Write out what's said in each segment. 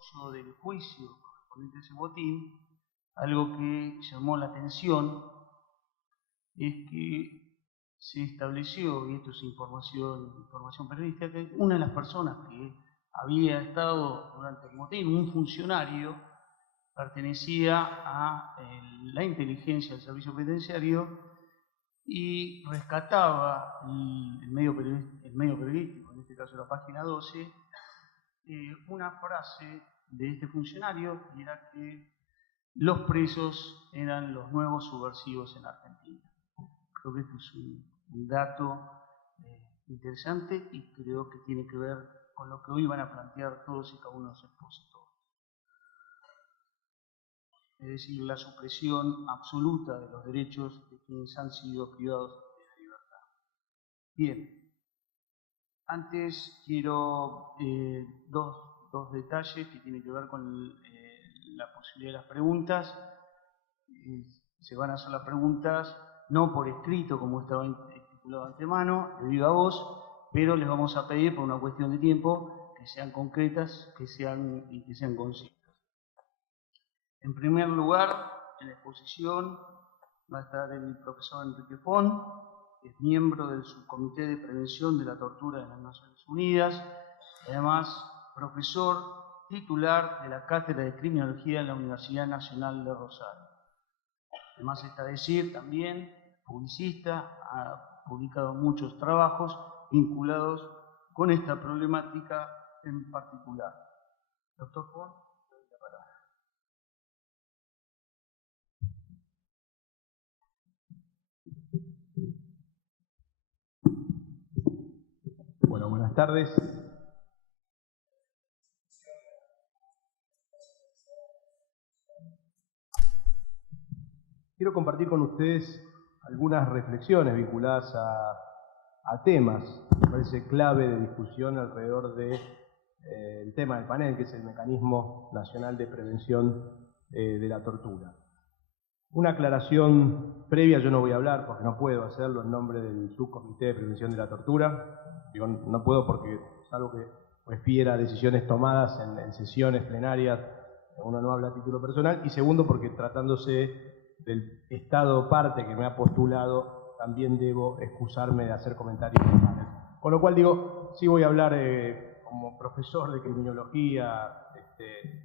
desarrollo del juicio correspondiente a ese botín, algo que llamó la atención es que se estableció, y esto es información periodística, que una de las personas que había estado durante el motín, un funcionario, pertenecía a la inteligencia del servicio penitenciario y rescataba el medio periodístico, en este caso la página 12, una frase de este funcionario, que era que los presos eran los nuevos subversivos en Argentina. Creo que esto es un dato interesante y creo que tiene que ver con lo que hoy van a plantear todos y cada uno de los expositores. Es decir, la supresión absoluta de los derechos de quienes han sido privados de la libertad. Bien, antes quiero dos detalles que tienen que ver con la posibilidad de las preguntas. Se van a hacer las preguntas no por escrito, como estaba estipulado de antemano, de viva voz, pero les vamos a pedir, por una cuestión de tiempo, que sean concretas que sean concisas. En primer lugar, en la exposición va a estar el profesor Enrique Font, que es miembro del Subcomité de Prevención de la Tortura de las Naciones Unidas, además profesor titular de la Cátedra de Criminología en la Universidad Nacional de Rosario. Además está decir también publicista, ha publicado muchos trabajos vinculados con esta problemática en particular. Doctor Font. Bueno, buenas tardes. Quiero compartir con ustedes algunas reflexiones vinculadas a temas, me parece clave de discusión alrededor del tema del panel, que es el Mecanismo Nacional de Prevención de la Tortura. Una aclaración previa, yo no voy a hablar porque no puedo hacerlo en nombre del Subcomité de Prevención de la Tortura. Digo, no puedo porque es algo que refiere a decisiones tomadas en sesiones plenarias, uno no habla a título personal, y segundo porque tratándose del Estado parte que me ha postulado, también debo excusarme de hacer comentarios personales. Con lo cual digo, sí voy a hablar como profesor de criminología,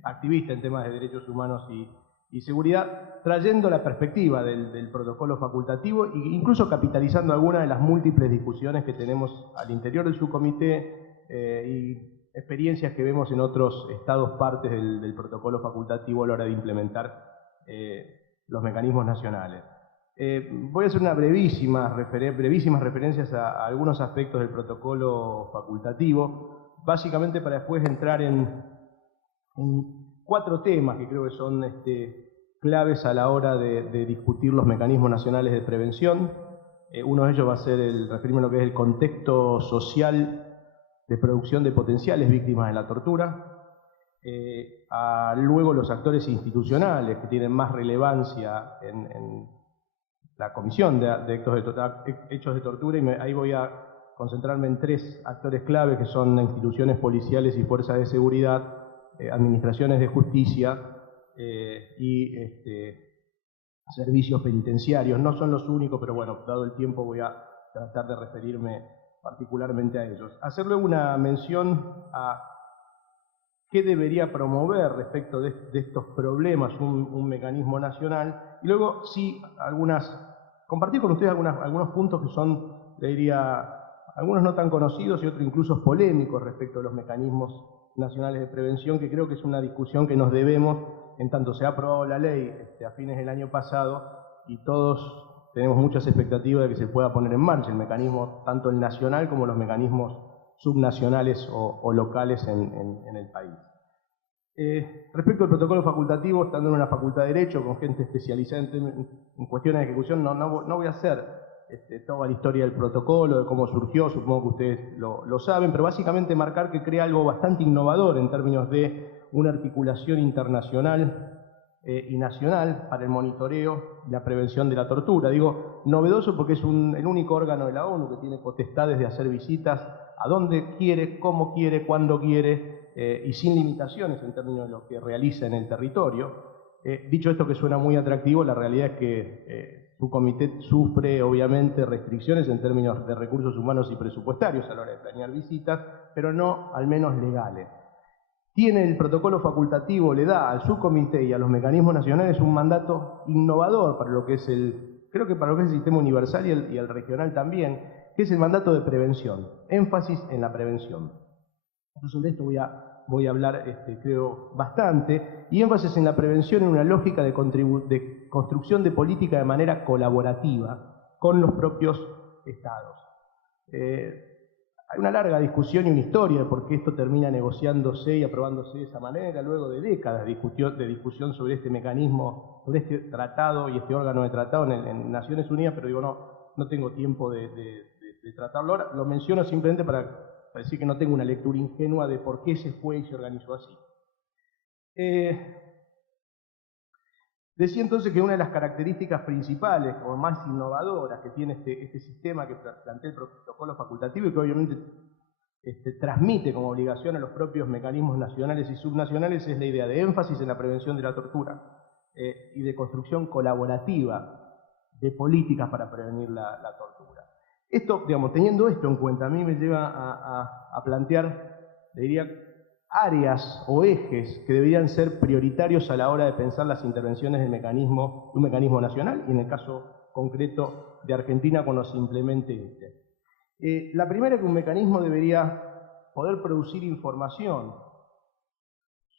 activista en temas de derechos humanos y seguridad, trayendo la perspectiva del protocolo facultativo e incluso capitalizando algunas de las múltiples discusiones que tenemos al interior del subcomité y experiencias que vemos en otros estados partes del protocolo facultativo a la hora de implementar los mecanismos nacionales. Voy a hacer unas brevísimas referencias a algunos aspectos del protocolo facultativo, básicamente para después entrar en 4 temas que creo que son claves a la hora de discutir los mecanismos nacionales de prevención. Uno de ellos va a ser referirme a lo que es el contexto social de producción de potenciales víctimas de la tortura. Luego los actores institucionales que tienen más relevancia en la comisión de hechos de tortura, y ahí voy a concentrarme en 3 actores clave que son instituciones policiales y fuerzas de seguridad, administraciones de justicia y servicios penitenciarios. No son los únicos, pero bueno, dado el tiempo voy a tratar de referirme particularmente a ellos. Hacer luego una mención a qué debería promover respecto de estos problemas un mecanismo nacional, y luego sí compartir con ustedes algunos puntos que son, le diría, algunos no tan conocidos y otros incluso polémicos respecto a los mecanismos nacionales de prevención, que creo que es una discusión que nos debemos, en tanto se ha aprobado la ley a fines del año pasado y todos tenemos muchas expectativas de que se pueda poner en marcha el mecanismo, tanto el nacional como los mecanismos subnacionales o locales en el país. Respecto al protocolo facultativo, estando en una facultad de Derecho con gente especializada en cuestiones de ejecución, no voy a hacer toda la historia del protocolo, de cómo surgió, supongo que ustedes lo saben, pero básicamente marcar que crea algo bastante innovador en términos de una articulación internacional y nacional para el monitoreo y la prevención de la tortura. Digo novedoso porque es el único órgano de la ONU que tiene potestades de hacer visitas a donde quiere, cómo quiere, cuándo quiere, y sin limitaciones en términos de lo que realiza en el territorio. Dicho esto, que suena muy atractivo, la realidad es que su comité sufre obviamente restricciones en términos de recursos humanos y presupuestarios a la hora de planear visitas, pero no al menos legales. Tiene el protocolo facultativo, le da al subcomité y a los mecanismos nacionales un mandato innovador para lo que es creo que para lo que es el sistema universal y el regional también, que es el mandato de prevención, énfasis en la prevención. Entonces, sobre esto voy a hablar, creo, bastante, y énfasis en la prevención en una lógica de construcción de política de manera colaborativa con los propios estados. Hay una larga discusión y una historia de por qué esto termina negociándose y aprobándose de esa manera, luego de décadas de discusión sobre este mecanismo, sobre este tratado y este órgano de tratado en Naciones Unidas, pero digo, no tengo tiempo de tratarlo ahora. Lo menciono simplemente para decir que no tengo una lectura ingenua de por qué se fue y se organizó así. Decía entonces que una de las características principales o más innovadoras que tiene este sistema que plantea el protocolo facultativo y que obviamente transmite como obligación a los propios mecanismos nacionales y subnacionales es la idea de énfasis en la prevención de la tortura y de construcción colaborativa de políticas para prevenir la tortura. Esto, digamos, teniendo esto en cuenta, a mí me lleva a plantear, diría, áreas o ejes que deberían ser prioritarios a la hora de pensar las intervenciones de un mecanismo nacional y en el caso concreto de Argentina cuando se implemente este. La primera es que un mecanismo debería poder producir información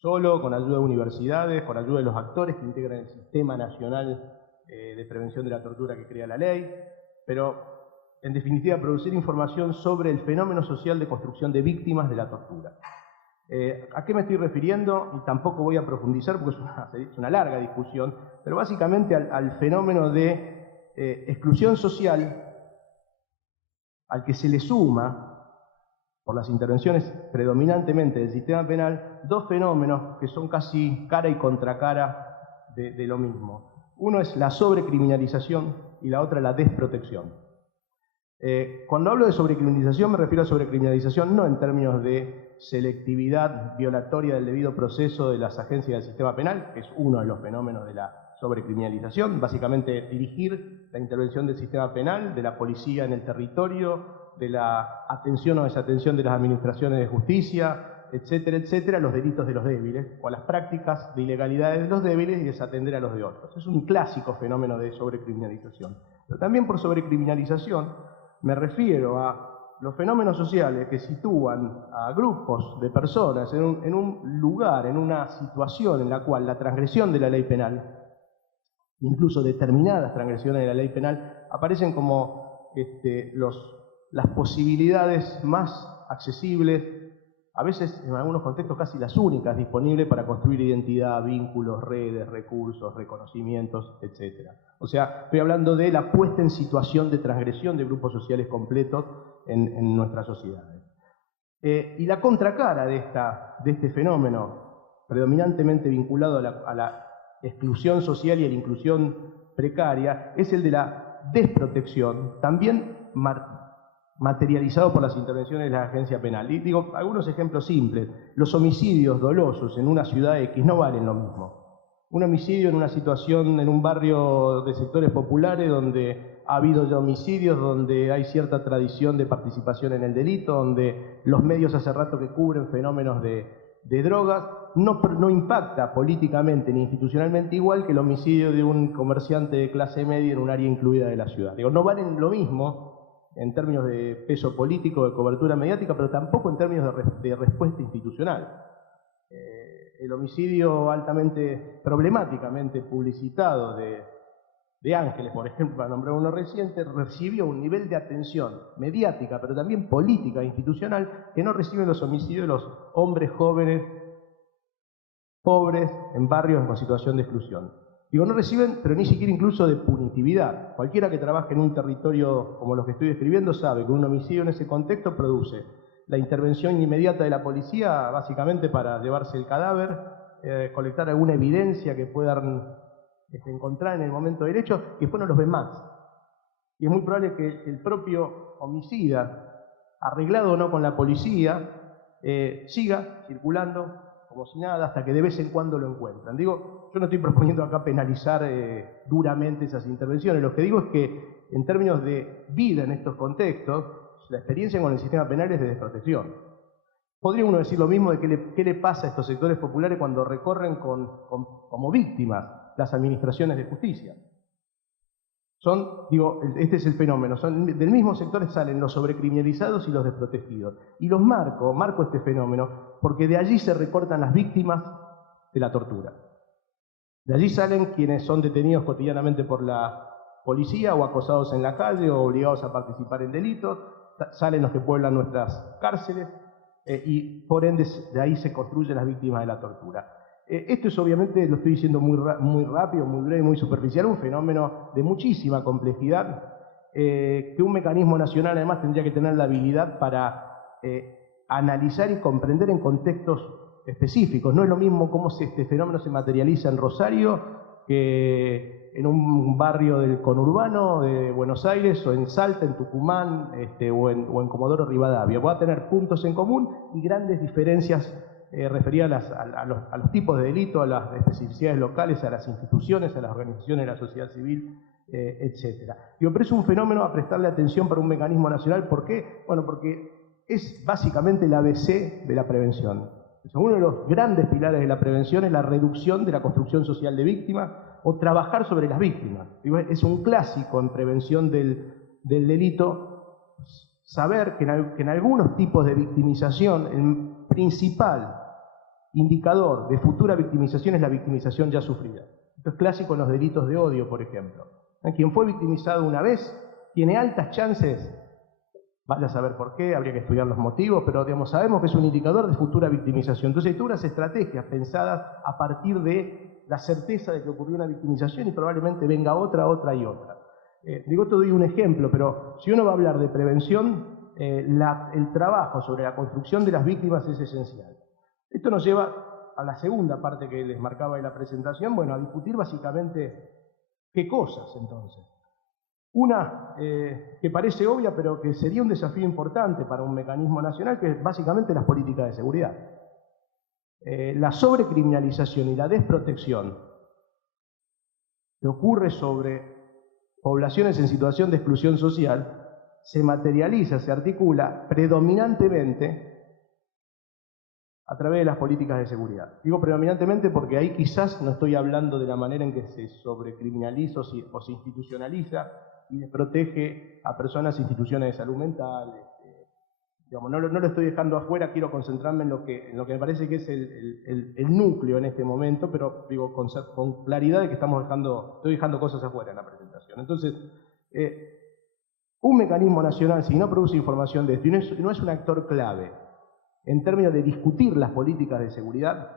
solo con ayuda de universidades, con ayuda de los actores que integran el Sistema Nacional de Prevención de la Tortura que crea la ley, pero en definitiva producir información sobre el fenómeno social de construcción de víctimas de la tortura. ¿A qué me estoy refiriendo? Y tampoco voy a profundizar porque es una larga discusión, pero básicamente al fenómeno de exclusión social al que se le suma, por las intervenciones predominantemente del sistema penal, dos fenómenos que son casi cara y contracara de lo mismo. Uno es la sobrecriminalización y la otra la desprotección. Cuando hablo de sobrecriminalización me refiero a sobrecriminalización no en términos de selectividad violatoria del debido proceso de las agencias del sistema penal, que es uno de los fenómenos de la sobrecriminalización, básicamente dirigir la intervención del sistema penal, de la policía en el territorio, de la atención o desatención de las administraciones de justicia, etcétera, etcétera, a los delitos de los débiles, o a las prácticas de ilegalidades de los débiles y desatender a los de otros. Es un clásico fenómeno de sobrecriminalización. Pero también por sobrecriminalización me refiero a los fenómenos sociales que sitúan a grupos de personas en un lugar, en una situación en la cual la transgresión de la ley penal, incluso determinadas transgresiones de la ley penal, aparecen como las posibilidades más accesibles, a veces en algunos contextos casi las únicas disponibles para construir identidad, vínculos, redes, recursos, reconocimientos, etc. O sea, estoy hablando de la puesta en situación de transgresión de grupos sociales completos en nuestras sociedades. Y la contracara de este fenómeno, predominantemente vinculado a la exclusión social y a la inclusión precaria, es el de la desprotección, también materializado por las intervenciones de la agencia penal. Y digo, algunos ejemplos simples. Los homicidios dolosos en una ciudad X no valen lo mismo. Un homicidio en una situación, en un barrio de sectores populares donde ha habido ya homicidios, donde hay cierta tradición de participación en el delito, donde los medios hace rato que cubren fenómenos de drogas, no impacta políticamente ni institucionalmente igual que el homicidio de un comerciante de clase media en un área incluida de la ciudad. Digo, no valen lo mismo en términos de peso político, de cobertura mediática, pero tampoco en términos de respuesta institucional. El homicidio altamente problemáticamente publicitado de Ángeles, por ejemplo, para nombrar uno reciente, recibió un nivel de atención mediática, pero también política e institucional, que no reciben los homicidios de los hombres jóvenes, pobres, en barrios con situación de exclusión. Digo, no reciben, pero ni siquiera incluso de punitividad. Cualquiera que trabaje en un territorio como los que estoy describiendo sabe que un homicidio en ese contexto produce la intervención inmediata de la policía, básicamente para llevarse el cadáver, colectar alguna evidencia que puedan encontrar en el momento derecho, y después no los ven más. Y es muy probable que el propio homicida, arreglado o no con la policía, siga circulando como si nada, hasta que de vez en cuando lo encuentran. Digo, yo no estoy proponiendo acá penalizar duramente esas intervenciones. Lo que digo es que, en términos de vida en estos contextos, la experiencia con el sistema penal es de desprotección. Podría uno decir lo mismo de qué le pasa a estos sectores populares cuando recorren como víctimas las administraciones de justicia. Este es el fenómeno, del mismo sector salen los sobrecriminalizados y los desprotegidos. Y los marco este fenómeno, porque de allí se recortan las víctimas de la tortura. De allí salen quienes son detenidos cotidianamente por la policía o acosados en la calle o obligados a participar en delitos, salen los que pueblan nuestras cárceles y por ende de ahí se construyen las víctimas de la tortura. Esto es obviamente, lo estoy diciendo muy rápido, muy breve, muy superficial, un fenómeno de muchísima complejidad, que un mecanismo nacional además tendría que tener la habilidad para analizar y comprender en contextos específicos. No es lo mismo cómo este fenómeno se materializa en Rosario que en un barrio del conurbano de Buenos Aires, o en Salta, en Tucumán, o en Comodoro Rivadavia. Va a tener puntos en común y grandes diferencias referidas a los tipos de delito, a las especificidades locales, a las instituciones, a las organizaciones de la sociedad civil, etc. Pero es un fenómeno a prestarle atención para un mecanismo nacional. ¿Por qué? Bueno, porque es básicamente el ABC de la prevención. Uno de los grandes pilares de la prevención es la reducción de la construcción social de víctimas o trabajar sobre las víctimas. Es un clásico en prevención del delito saber que en algunos tipos de victimización el principal indicador de futura victimización es la victimización ya sufrida. Esto es clásico en los delitos de odio, por ejemplo. Quien fue victimizado una vez tiene altas chances, vaya a saber por qué, habría que estudiar los motivos, pero sabemos que es un indicador de futura victimización. Entonces hay todas unas estrategias pensadas a partir de la certeza de que ocurrió una victimización y probablemente venga otra y otra. Te doy un ejemplo, pero si uno va a hablar de prevención, el trabajo sobre la construcción de las víctimas es esencial. Esto nos lleva a la segunda parte que les marcaba de la presentación, a discutir básicamente qué cosas entonces. Una que parece obvia, pero que sería un desafío importante para un mecanismo nacional, que es básicamente las políticas de seguridad. La sobrecriminalización y la desprotección que ocurre sobre poblaciones en situación de exclusión social se materializa, se articula predominantemente a través de las políticas de seguridad. Digo predominantemente porque ahí quizás no estoy hablando de la manera en que se sobrecriminaliza o se institucionaliza y desprotege a personas e instituciones de salud mental. No lo estoy dejando afuera, quiero concentrarme en lo que me parece que es el núcleo en este momento, pero digo con claridad de que estoy dejando cosas afuera en la presentación. Entonces, un mecanismo nacional, si no produce información de esto y no es un actor clave en términos de discutir las políticas de seguridad,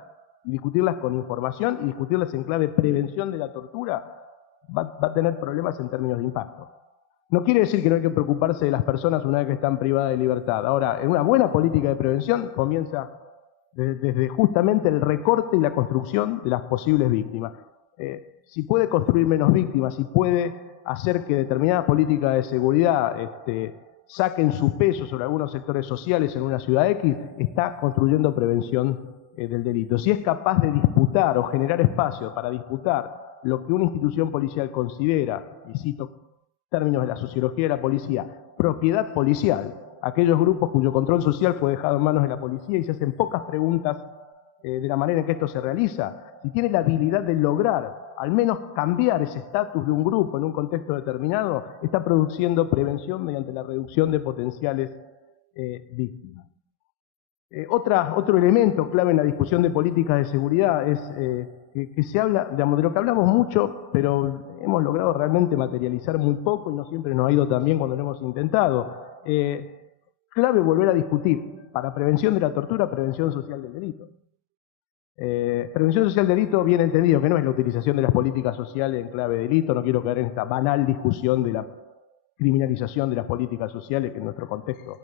discutirlas con información y discutirlas en clave prevención de la tortura, va a tener problemas en términos de impacto. No quiere decir que no hay que preocuparse de las personas una vez que están privadas de libertad. Ahora, en una buena política de prevención comienza desde justamente el recorte y la construcción de las posibles víctimas. Si puede construir menos víctimas, si puede hacer que determinadas políticas de seguridad saquen su peso sobre algunos sectores sociales en una ciudad X, está construyendo prevención del delito. Si es capaz de disputar o generar espacio para disputar lo que una institución policial considera, y cito términos de la sociología de la policía, propiedad policial, aquellos grupos cuyo control social fue dejado en manos de la policía y se hacen pocas preguntas de la manera en que esto se realiza, si tiene la habilidad de lograr al menos cambiar ese estatus de un grupo en un contexto determinado, está produciendo prevención mediante la reducción de potenciales víctimas. Otro elemento clave en la discusión de políticas de seguridad es que se habla, de lo que hablamos mucho, pero hemos logrado realmente materializar muy poco y no siempre nos ha ido tan bien cuando lo hemos intentado. Clave volver a discutir, para prevención de la tortura, prevención social del delito. Prevención social del delito, bien entendido, que no es la utilización de las políticas sociales en clave de delito, no quiero caer en esta banal discusión de la criminalización de las políticas sociales, que en nuestro contexto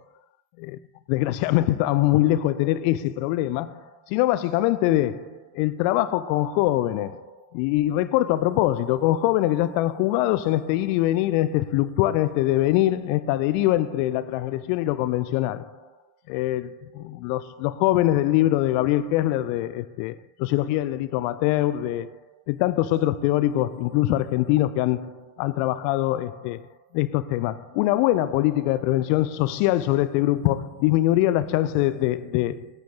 desgraciadamente estábamos muy lejos de tener ese problema, sino básicamente de el trabajo con jóvenes, y recorto a propósito, con jóvenes que ya están jugados en este ir y venir, en este fluctuar, en este devenir, en esta deriva entre la transgresión y lo convencional. los jóvenes del libro de Gabriel Kessler de Sociología del Delito Amateur, de tantos otros teóricos, incluso argentinos, que han trabajado de estos temas. Una buena política de prevención social sobre este grupo disminuiría las chances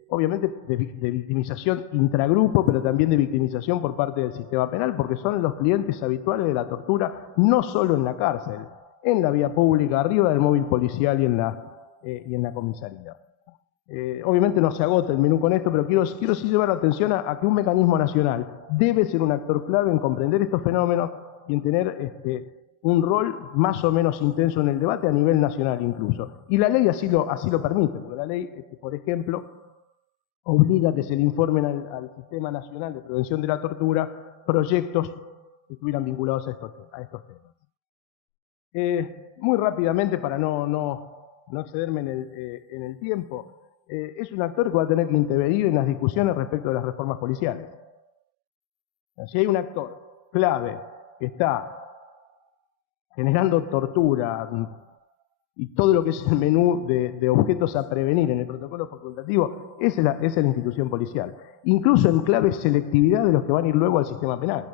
obviamente, de victimización intragrupo, pero también de victimización por parte del sistema penal, porque son los clientes habituales de la tortura, no solo en la cárcel, en la vía pública, arriba del móvil policial y en la comisaría. Obviamente no se agota el menú con esto, pero quiero sí llevar la atención a que un mecanismo nacional debe ser un actor clave en comprender estos fenómenos y en tener un rol más o menos intenso en el debate a nivel nacional incluso. Y la ley así lo permite, porque la ley, por ejemplo, obliga a que se le informen al Sistema Nacional de Prevención de la Tortura proyectos que estuvieran vinculados a estos temas. Muy rápidamente, para no excederme en el tiempo, es un actor que va a tener que intervenir en las discusiones respecto de las reformas policiales. Si hay un actor clave que está generando tortura y todo lo que es el menú de objetos a prevenir en el protocolo facultativo, es la institución policial. Incluso en clave selectividad de los que van a ir luego al sistema penal.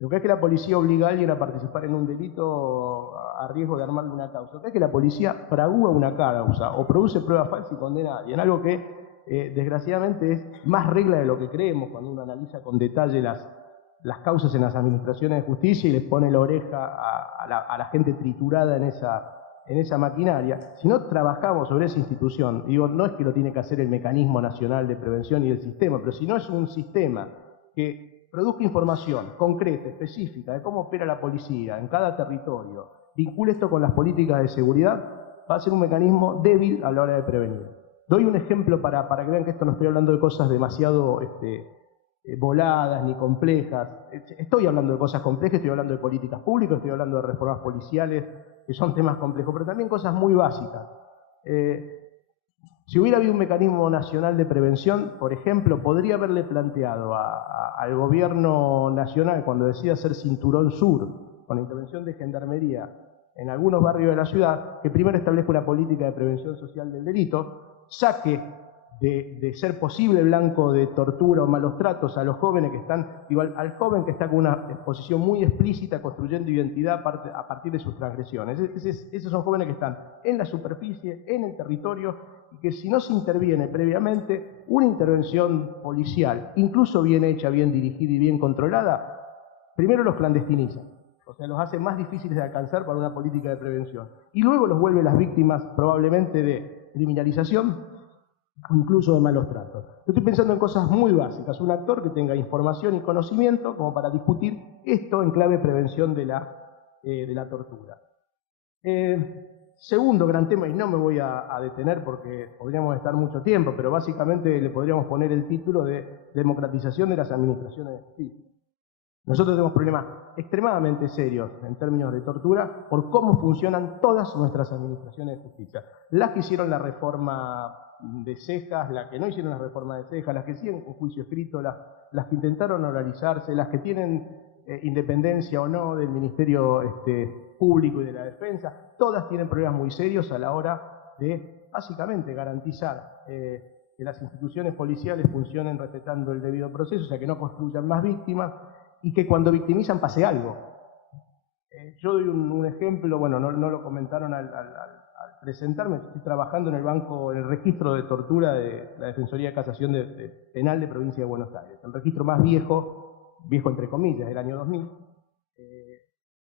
Lo que es que la policía obliga a alguien a participar en un delito a riesgo de armarle una causa. Lo que es que la policía fragúa una causa o produce pruebas falsas y condena a alguien. Algo que, desgraciadamente, es más regla de lo que creemos cuando uno analiza con detalle las causas en las administraciones de justicia y les pone la oreja a la gente triturada en esa maquinaria. Si no trabajamos sobre esa institución, digo, no es que lo tiene que hacer el Mecanismo Nacional de Prevención y el sistema, pero si no es un sistema que produzca información concreta, específica, de cómo opera la policía en cada territorio, vincule esto con las políticas de seguridad, va a ser un mecanismo débil a la hora de prevenir. Doy un ejemplo para que vean que esto no estoy hablando de cosas demasiado voladas ni complejas. Estoy hablando de cosas complejas, estoy hablando de políticas públicas, estoy hablando de reformas policiales, que son temas complejos, pero también cosas muy básicas. Si hubiera habido un mecanismo nacional de prevención, por ejemplo, podría haberle planteado al gobierno nacional, cuando decida hacer Cinturón Sur, con la intervención de Gendarmería en algunos barrios de la ciudad, que primero establezca una política de prevención social del delito, saque de ser posible blanco de tortura o malos tratos a los jóvenes que están, igual al joven que está con una exposición muy explícita construyendo identidad a partir de sus transgresiones. Esos son jóvenes que están en la superficie, en el territorio, y que si no se interviene previamente, una intervención policial, incluso bien hecha, bien dirigida y bien controlada, primero los clandestiniza, o sea, los hace más difíciles de alcanzar para una política de prevención, y luego los vuelve las víctimas probablemente de criminalización, incluso de malos tratos. Yo estoy pensando en cosas muy básicas, un actor que tenga información y conocimiento como para discutir esto en clave de prevención de la tortura. Segundo gran tema, y no me voy a detener porque podríamos estar mucho tiempo, pero básicamente le podríamos poner el título de democratización de las administraciones de justicia. Nosotros tenemos problemas extremadamente serios en términos de tortura por cómo funcionan todas nuestras administraciones de justicia. Las que hicieron la reforma de cejas, las que no hicieron la reforma de cejas, las que siguen con juicio escrito, las que intentaron oralizarse, las que tienen independencia o no del Ministerio Público y de la Defensa, todas tienen problemas muy serios a la hora de, básicamente, garantizar que las instituciones policiales funcionen respetando el debido proceso, o sea, que no construyan más víctimas y que cuando victimizan pase algo. Yo doy un ejemplo, bueno, no lo comentaron al presentarme, estoy trabajando en el registro de tortura de la Defensoría de Casación Penal de Provincia de Buenos Aires, el registro más viejo entre comillas, del año 2000,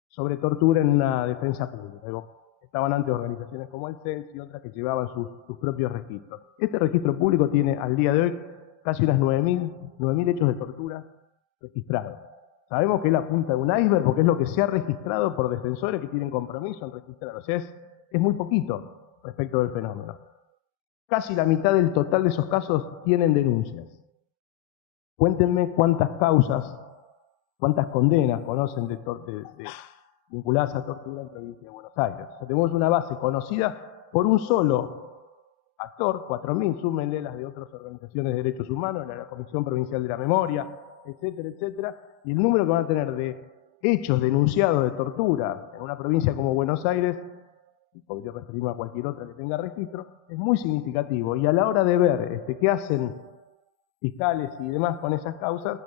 sobre tortura en una defensa pública. Estaban antes organizaciones como el CELS y otras que llevaban sus propios registros. Este registro público tiene al día de hoy casi unas 9.000 hechos de tortura registrados. Sabemos que es la punta de un iceberg porque es lo que se ha registrado por defensores que tienen compromiso en registrar. O sea, es muy poquito respecto del fenómeno. Casi la mitad del total de esos casos tienen denuncias. Cuéntenme cuántas causas, cuántas condenas conocen vinculadas a tortura en provincia de Buenos Aires. O sea, tenemos una base conocida por un solo actor, 4.000, súmenle las de otras organizaciones de derechos humanos, la Comisión Provincial de la Memoria, etcétera, etcétera, y el número que van a tener de hechos denunciados de tortura en una provincia como Buenos Aires y podría referirme a cualquier otra que tenga registro, es muy significativo. Y a la hora de ver qué hacen fiscales y demás con esas causas,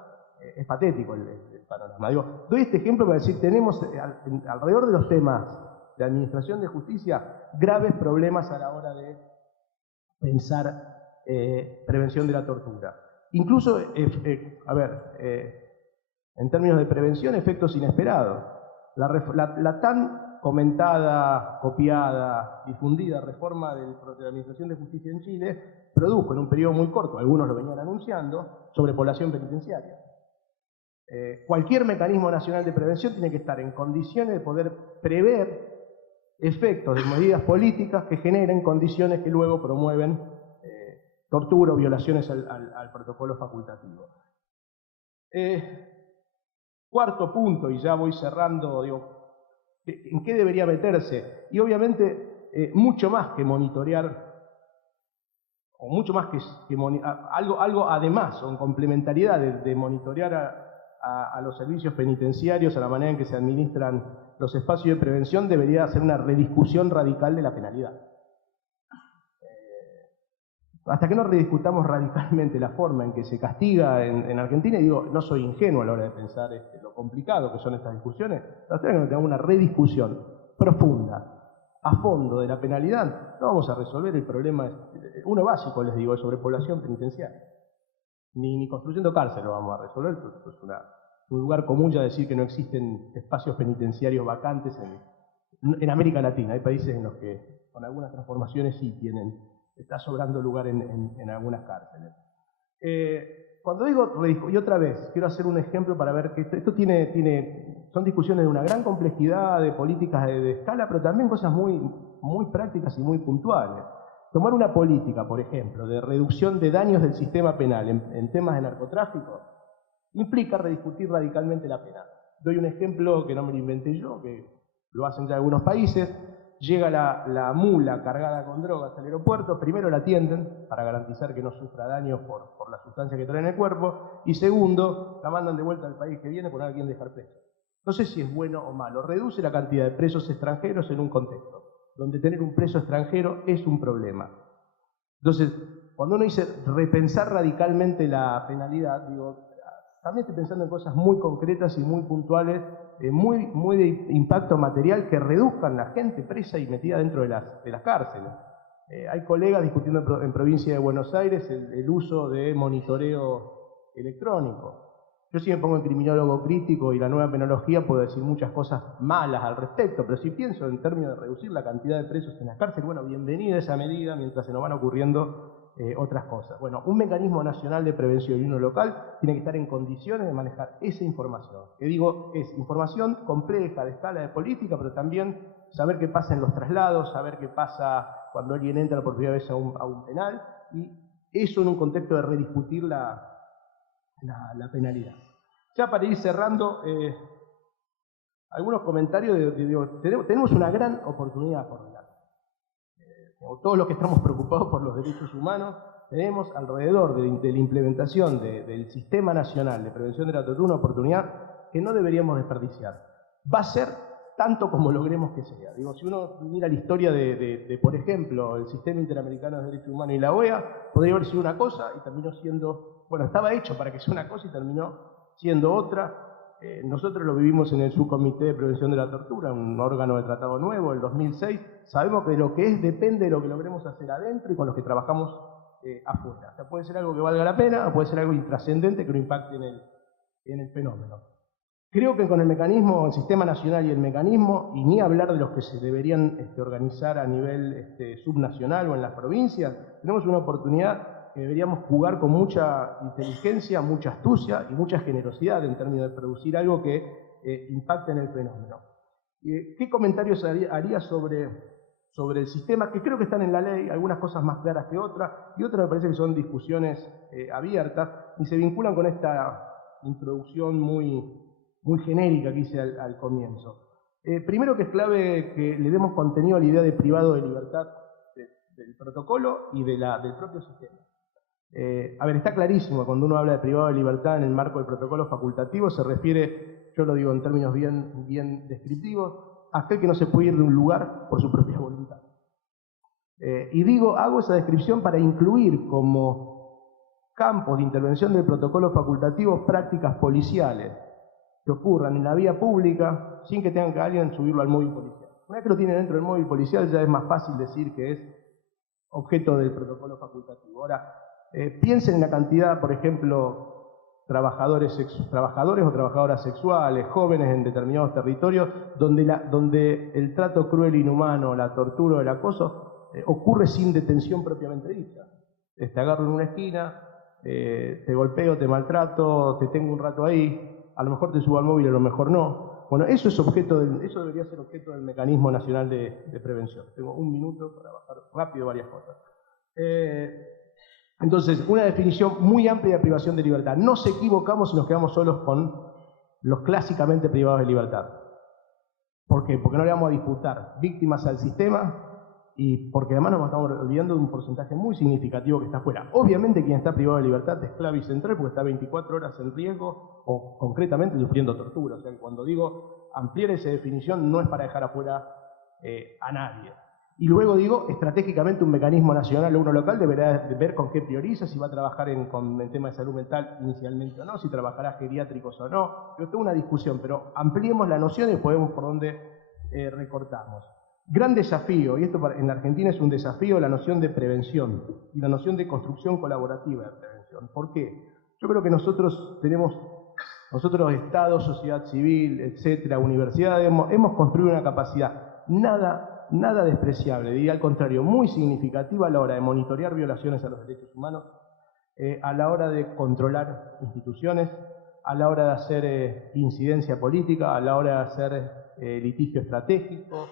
es patético el panorama. Digo, doy este ejemplo para decir, tenemos alrededor de los temas de administración de justicia graves problemas a la hora de pensar prevención de la tortura. Incluso, en términos de prevención, efectos inesperados. La tan comentada, copiada, difundida reforma de la Administración de Justicia en Chile produjo en un periodo muy corto, algunos lo venían anunciando, sobrepoblación penitenciaria. Cualquier mecanismo nacional de prevención tiene que estar en condiciones de poder prever efectos de medidas políticas que generen condiciones que luego promueven tortura o violaciones al protocolo facultativo. Cuarto punto, y ya voy cerrando, digo, ¿en qué debería meterse? Y obviamente mucho más que monitorear, o mucho más que algo además, o en complementariedad de monitorear a los servicios penitenciarios, a la manera en que se administran los espacios de prevención, debería hacer una rediscusión radical de la penalidad. Hasta que no rediscutamos radicalmente la forma en que se castiga en Argentina, y digo, no soy ingenuo a la hora de pensar lo complicado que son estas discusiones, hasta que no tengamos una rediscusión profunda, a fondo de la penalidad, no vamos a resolver el problema, uno básico, les digo, de sobrepoblación penitenciaria. Ni construyendo cárcel lo vamos a resolver, pues es un lugar común ya decir que no existen espacios penitenciarios vacantes en América Latina. Hay países en los que con algunas transformaciones sí está sobrando lugar en algunas cárceles. Cuando digo, y otra vez, quiero hacer un ejemplo para ver que esto son discusiones de una gran complejidad, de políticas de escala, pero también cosas muy, muy prácticas y muy puntuales. Tomar una política, por ejemplo, de reducción de daños del sistema penal en temas de narcotráfico, implica rediscutir radicalmente la pena. Doy un ejemplo que no me lo inventé yo, que lo hacen ya algunos países. Llega la mula cargada con drogas al aeropuerto, primero la atienden para garantizar que no sufra daños por la sustancia que trae en el cuerpo, y segundo, la mandan de vuelta al país que viene por no alguien dejar preso. No sé si es bueno o malo, reduce la cantidad de presos extranjeros en un contexto donde tener un preso extranjero es un problema. Entonces, cuando uno dice repensar radicalmente la penalidad, digo, también estoy pensando en cosas muy concretas y muy puntuales, muy de impacto material que reduzcan la gente presa y metida dentro de las cárceles. Hay colegas discutiendo en provincia de Buenos Aires el uso de monitoreo electrónico. Yo sí me pongo en criminólogo crítico y la nueva penología puedo decir muchas cosas malas al respecto, pero si pienso en términos de reducir la cantidad de presos en las cárceles, bueno, bienvenida esa medida mientras se nos van ocurriendo otras cosas. Bueno, un mecanismo nacional de prevención y uno local tiene que estar en condiciones de manejar esa información. Que digo, es información compleja, de escala de política, pero también saber qué pasa en los traslados, saber qué pasa cuando alguien entra por primera vez a un penal, y eso en un contexto de rediscutir la penalidad. Ya para ir cerrando, algunos comentarios tenemos una gran oportunidad por delante. Todos los que estamos preocupados por los derechos humanos, tenemos alrededor de la implementación del Sistema Nacional de Prevención de la Tortura una oportunidad que no deberíamos desperdiciar. Va a ser tanto como logremos que sea. Digo, si uno mira la historia por ejemplo, el Sistema Interamericano de Derechos Humanos y la OEA, podría haber sido una cosa y terminó siendo, bueno, estaba hecho para que sea una cosa y terminó siendo otra. Nosotros lo vivimos en el Subcomité de Prevención de la Tortura, un órgano de tratado nuevo, el 2006. Sabemos que lo que es depende de lo que logremos hacer adentro y con los que trabajamos afuera. O sea, puede ser algo que valga la pena o puede ser algo intrascendente que no impacte en el fenómeno. Creo que con el mecanismo, el Sistema Nacional y el mecanismo, y ni hablar de los que se deberían organizar a nivel subnacional o en las provincias, tenemos una oportunidad que deberíamos jugar con mucha inteligencia, mucha astucia y mucha generosidad en términos de producir algo que impacte en el fenómeno. ¿Qué comentarios haría sobre el sistema? Que creo que están en la ley, algunas cosas más claras que otras, y otras me parece que son discusiones abiertas y se vinculan con esta introducción muy genérica que hice al comienzo. Primero que es clave que le demos contenido a la idea de privado de libertad del protocolo y del propio sistema. Está clarísimo, cuando uno habla de privado de libertad en el marco del protocolo facultativo, se refiere, yo lo digo en términos bien descriptivos, aquel que no se puede ir de un lugar por su propia voluntad. Hago esa descripción para incluir como campos de intervención del protocolo facultativo prácticas policiales que ocurran en la vía pública sin que tengan que alguien subirlo al móvil policial. Una vez que lo tienen dentro del móvil policial ya es más fácil decir que es objeto del protocolo facultativo. Ahora, piensen en la cantidad, por ejemplo, trabajadores o trabajadoras sexuales, jóvenes en determinados territorios, donde el trato cruel, inhumano, la tortura o el acoso ocurre sin detención propiamente dicha. Te agarro en una esquina, te golpeo, te maltrato, te tengo un rato ahí, a lo mejor te subo al móvil, a lo mejor no. Bueno, eso debería ser objeto del Mecanismo Nacional de Prevención. Tengo un minuto para bajar rápido varias cosas. Entonces, una definición muy amplia de privación de libertad. No nos equivocamos si nos quedamos solos con los clásicamente privados de libertad. ¿Por qué? Porque no le vamos a disputar víctimas al sistema y porque además nos estamos olvidando de un porcentaje muy significativo que está afuera. Obviamente quien está privado de libertad es clave y central porque está 24 horas en riesgo o concretamente sufriendo tortura. O sea que cuando digo ampliar esa definición no es para dejar afuera a nadie. Y luego digo, estratégicamente un mecanismo nacional o uno local deberá ver con qué prioriza, si va a trabajar con el tema de salud mental inicialmente o no, si trabajará geriátricos o no. Yo tengo una discusión, pero ampliemos la noción y podemos por dónde recortamos. Gran desafío, y esto en la Argentina es un desafío, la noción de prevención y la noción de construcción colaborativa de prevención. ¿Por qué? Yo creo que nosotros, Estado, sociedad civil, etcétera, universidades, hemos construido una capacidad nada despreciable, diría al contrario, muy significativa a la hora de monitorear violaciones a los derechos humanos, a la hora de controlar instituciones, a la hora de hacer incidencia política, a la hora de hacer litigio estratégico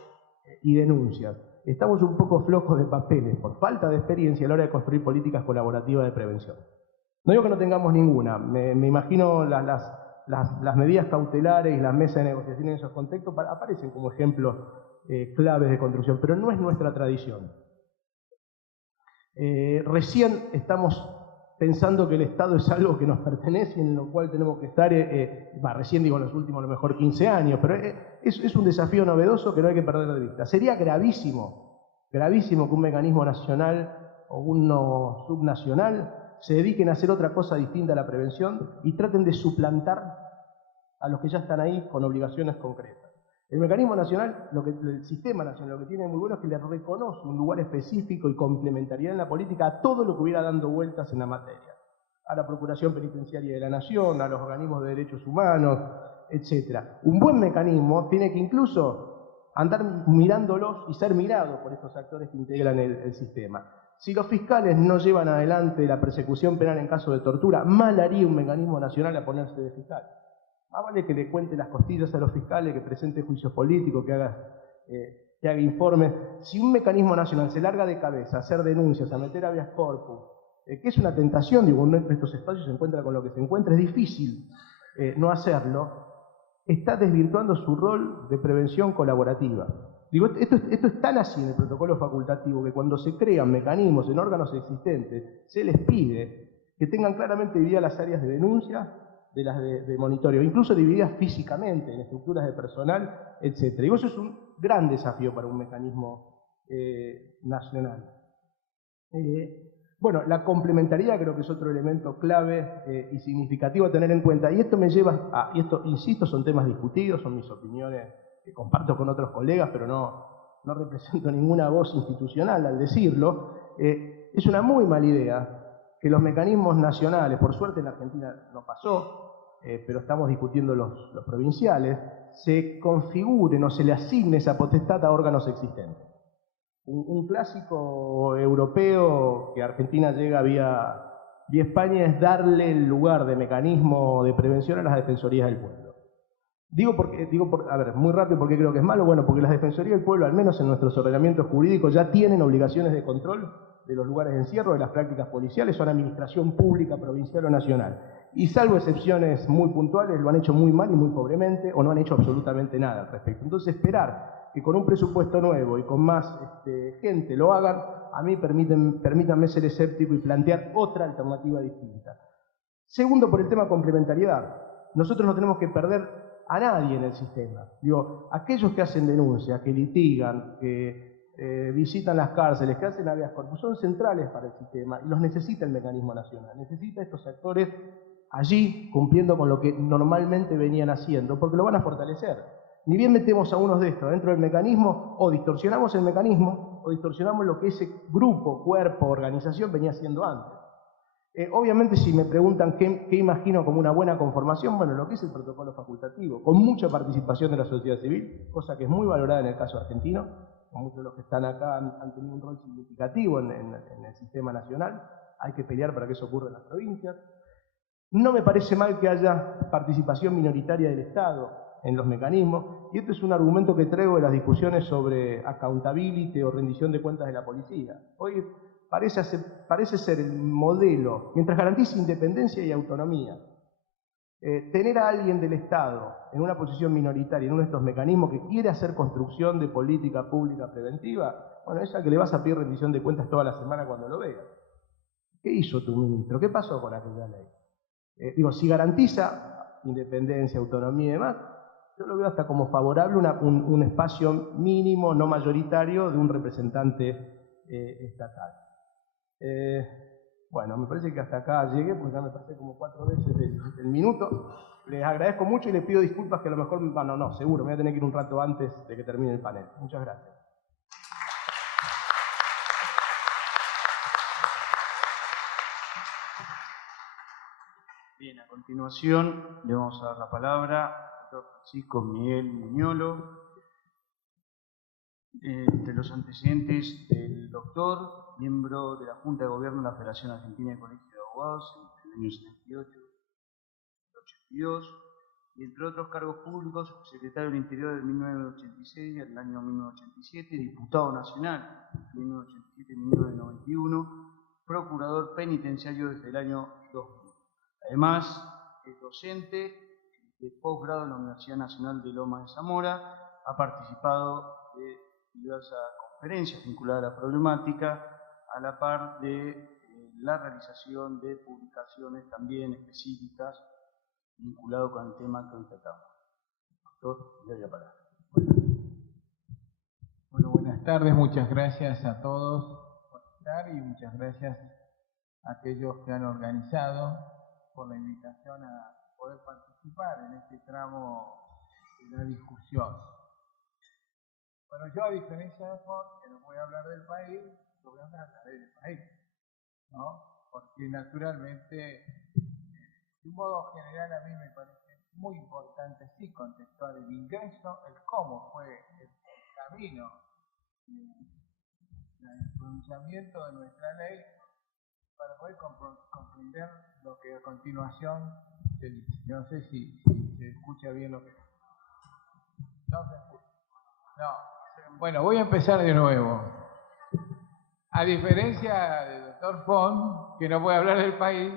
y denuncias. Estamos un poco flojos de papeles por falta de experiencia a la hora de construir políticas colaborativas de prevención. No digo que no tengamos ninguna, me imagino las medidas cautelares y las mesas de negociación en esos contextos aparecen como ejemplos claves de construcción, pero no es nuestra tradición. Recién estamos pensando que el Estado es algo que nos pertenece y en lo cual tenemos que estar, recién digo en los últimos a lo mejor 15 años, pero es un desafío novedoso que no hay que perder de vista. Sería gravísimo que un mecanismo nacional o uno subnacional se dediquen a hacer otra cosa distinta a la prevención y traten de suplantar a los que ya están ahí con obligaciones concretas. El mecanismo nacional, el sistema nacional, lo que tiene muy bueno es que le reconoce un lugar específico y complementariedad en la política a todo lo que hubiera dando vueltas en la materia. A la Procuración Penitenciaria de la Nación, a los organismos de derechos humanos, etc. Un buen mecanismo tiene que incluso andar mirándolos y ser mirado por estos actores que integran el sistema. Si los fiscales no llevan adelante la persecución penal en caso de tortura, mal haría un mecanismo nacional a ponerse de fiscal. Más vale que le cuente las costillas a los fiscales, que presente juicios políticos, que haga informes. Si un mecanismo nacional se larga de cabeza a hacer denuncias, a meter habeas corpus, que es una tentación, digo, en estos espacios se encuentra con lo que se encuentra, es difícil no hacerlo, está desvirtuando su rol de prevención colaborativa. Digo, esto es tan así en el protocolo facultativo que cuando se crean mecanismos en órganos existentes, se les pide que tengan claramente divididas las áreas de denuncia de las de monitoreo, incluso divididas físicamente en estructuras de personal, etc. Y eso es un gran desafío para un mecanismo nacional. Bueno, la complementariedad creo que es otro elemento clave y significativo a tener en cuenta. Y esto me lleva a, y esto, insisto, son temas discutidos, son mis opiniones que comparto con otros colegas, pero no represento ninguna voz institucional al decirlo. Es una muy mala idea que los mecanismos nacionales, por suerte en la Argentina no pasó, pero estamos discutiendo los provinciales, se configuren o se le asigne esa potestad a órganos existentes. Un clásico europeo que Argentina llega vía España es darle el lugar de mecanismo de prevención a las defensorías del pueblo. Muy rápido, porque creo que es malo. Bueno, porque las defensorías del pueblo, al menos en nuestros ordenamientos jurídicos, ya tienen obligaciones de control de los lugares de encierro, de las prácticas policiales, son administración pública, provincial o nacional. Y salvo excepciones muy puntuales, lo han hecho muy mal y muy pobremente, o no han hecho absolutamente nada al respecto. Entonces, esperar que con un presupuesto nuevo y con más gente lo hagan, a mí permítanme ser escéptico y plantear otra alternativa distinta. Segundo, por el tema complementariedad. Nosotros no tenemos que perder a nadie en el sistema. Digo, aquellos que hacen denuncias, que litigan, que visitan las cárceles, que hacen habeas corpus, son centrales para el sistema y los necesita el mecanismo nacional. Necesita estos actores allí cumpliendo con lo que normalmente venían haciendo, porque lo van a fortalecer. Ni bien metemos a unos de estos dentro del mecanismo, o distorsionamos el mecanismo, o distorsionamos lo que ese grupo, cuerpo, organización venía haciendo antes. Obviamente, si me preguntan qué imagino como una buena conformación, bueno, lo que es el protocolo facultativo, con mucha participación de la sociedad civil, cosa que es muy valorada en el caso argentino. Muchos de los que están acá han tenido un rol significativo en el sistema nacional. Hay que pelear para que eso ocurra en las provincias. No me parece mal que haya participación minoritaria del Estado en los mecanismos, y este es un argumento que traigo de las discusiones sobre accountability o rendición de cuentas de la policía. Hoy parece ser el modelo, mientras garantice independencia y autonomía, tener a alguien del Estado en una posición minoritaria en uno de estos mecanismos que quiere hacer construcción de política pública preventiva, bueno, es al que le vas a pedir rendición de cuentas toda la semana cuando lo veas. ¿Qué hizo tu ministro? ¿Qué pasó con aquella ley? Si garantiza independencia, autonomía y demás, yo lo veo hasta como favorable un espacio mínimo, no mayoritario, de un representante estatal. Bueno, me parece que hasta acá llegué, porque ya me pasé como 4 veces el minuto. Les agradezco mucho y les pido disculpas que a lo mejor, no, seguro, me voy a tener que ir un rato antes de que termine el panel. Muchas gracias. Bien, a continuación le vamos a dar la palabra al doctor Francisco Miguel Muñolo. Entre los antecedentes del doctor, miembro de la Junta de Gobierno de la Federación Argentina de Colegios de Abogados entre el año 78 y 82, y entre otros cargos públicos, secretario del Interior del 1986 al año 1987, diputado nacional de 1987 y 1991, procurador penitenciario desde el año 2000. Además, es docente de posgrado en la Universidad Nacional de Lomas de Zamora, ha participado de diversas conferencias vinculadas a la problemática, a la par de la realización de publicaciones también específicas vinculadas con el tema que hoy tratamos. Doctor, le doy la palabra. Bueno, buenas tardes, muchas gracias a todos por estar y muchas gracias a aquellos que han organizado por la invitación a poder participar en este tramo de la discusión. Bueno, yo, a diferencia de Juan, que no voy a hablar del país, yo voy a hablar del país, ¿no? Porque naturalmente, de un modo general, a mí me parece muy importante sí contextuar el ingreso, el cómo fue el camino, el pronunciamiento de nuestra ley, para poder comprender lo que a continuación se dice. No sé si se escucha bien lo que... No se escucha. No. Bueno, voy a empezar de nuevo. A diferencia del doctor Font, que no puede hablar del país,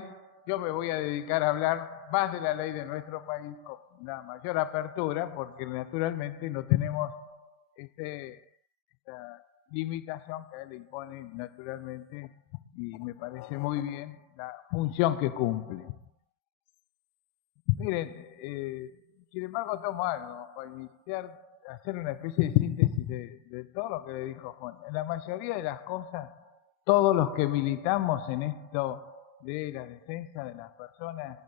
yo me voy a dedicar a hablar más de la ley de nuestro país con la mayor apertura, porque naturalmente no tenemos esta limitación que a él le impone naturalmente, y me parece muy bien la función que cumple. Miren, sin embargo tomo algo para iniciar, hacer una especie de síntesis de todo lo que le dijo Juan. En la mayoría de las cosas, todos los que militamos en esto de la defensa de las personas,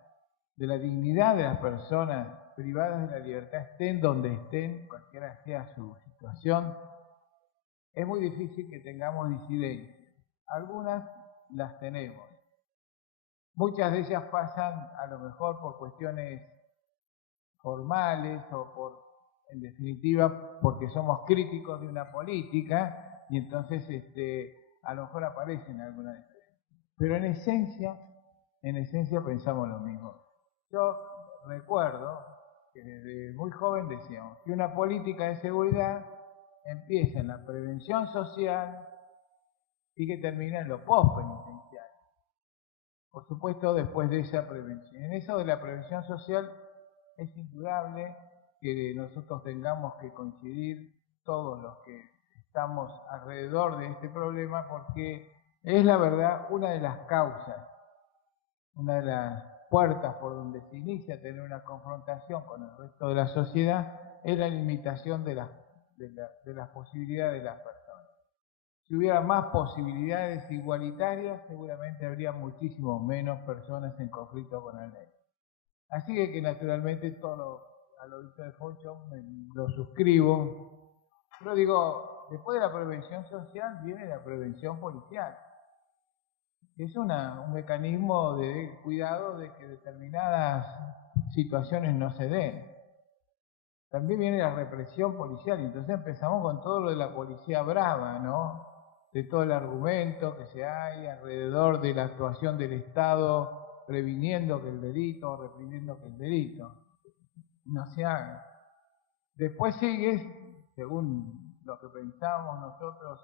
de la dignidad de las personas privadas de la libertad, estén donde estén, cualquiera sea su situación, es muy difícil que tengamos disidencias. Algunas las tenemos. Muchas de ellas pasan a lo mejor por cuestiones formales o por, en definitiva, porque somos críticos de una política y entonces a lo mejor aparecen algunas diferencias. Pero en esencia pensamos lo mismo. Yo recuerdo que desde muy joven decíamos que una política de seguridad empieza en la prevención social y que termina en lo postpenitenciario. Por supuesto, después de esa prevención. En eso de la prevención social es indudable que nosotros tengamos que coincidir todos los que estamos alrededor de este problema, porque es la verdad una de las causas, una de las puertas por donde se inicia a tener una confrontación con el resto de la sociedad es la limitación de las posibilidades de las personas. Si hubiera más posibilidades igualitarias, seguramente habría muchísimo menos personas en conflicto con la ley. Así que naturalmente todo a lo dicho de Focho lo suscribo, pero digo, después de la prevención social viene la prevención policial. Es un mecanismo de cuidado de que determinadas situaciones no se den. También viene la represión policial, y entonces empezamos con todo lo de la policía brava, ¿no? De todo el argumento que se hay alrededor de la actuación del Estado previniendo que el delito, reprimiendo que el delito no se haga. Después sigue, según lo que pensamos nosotros,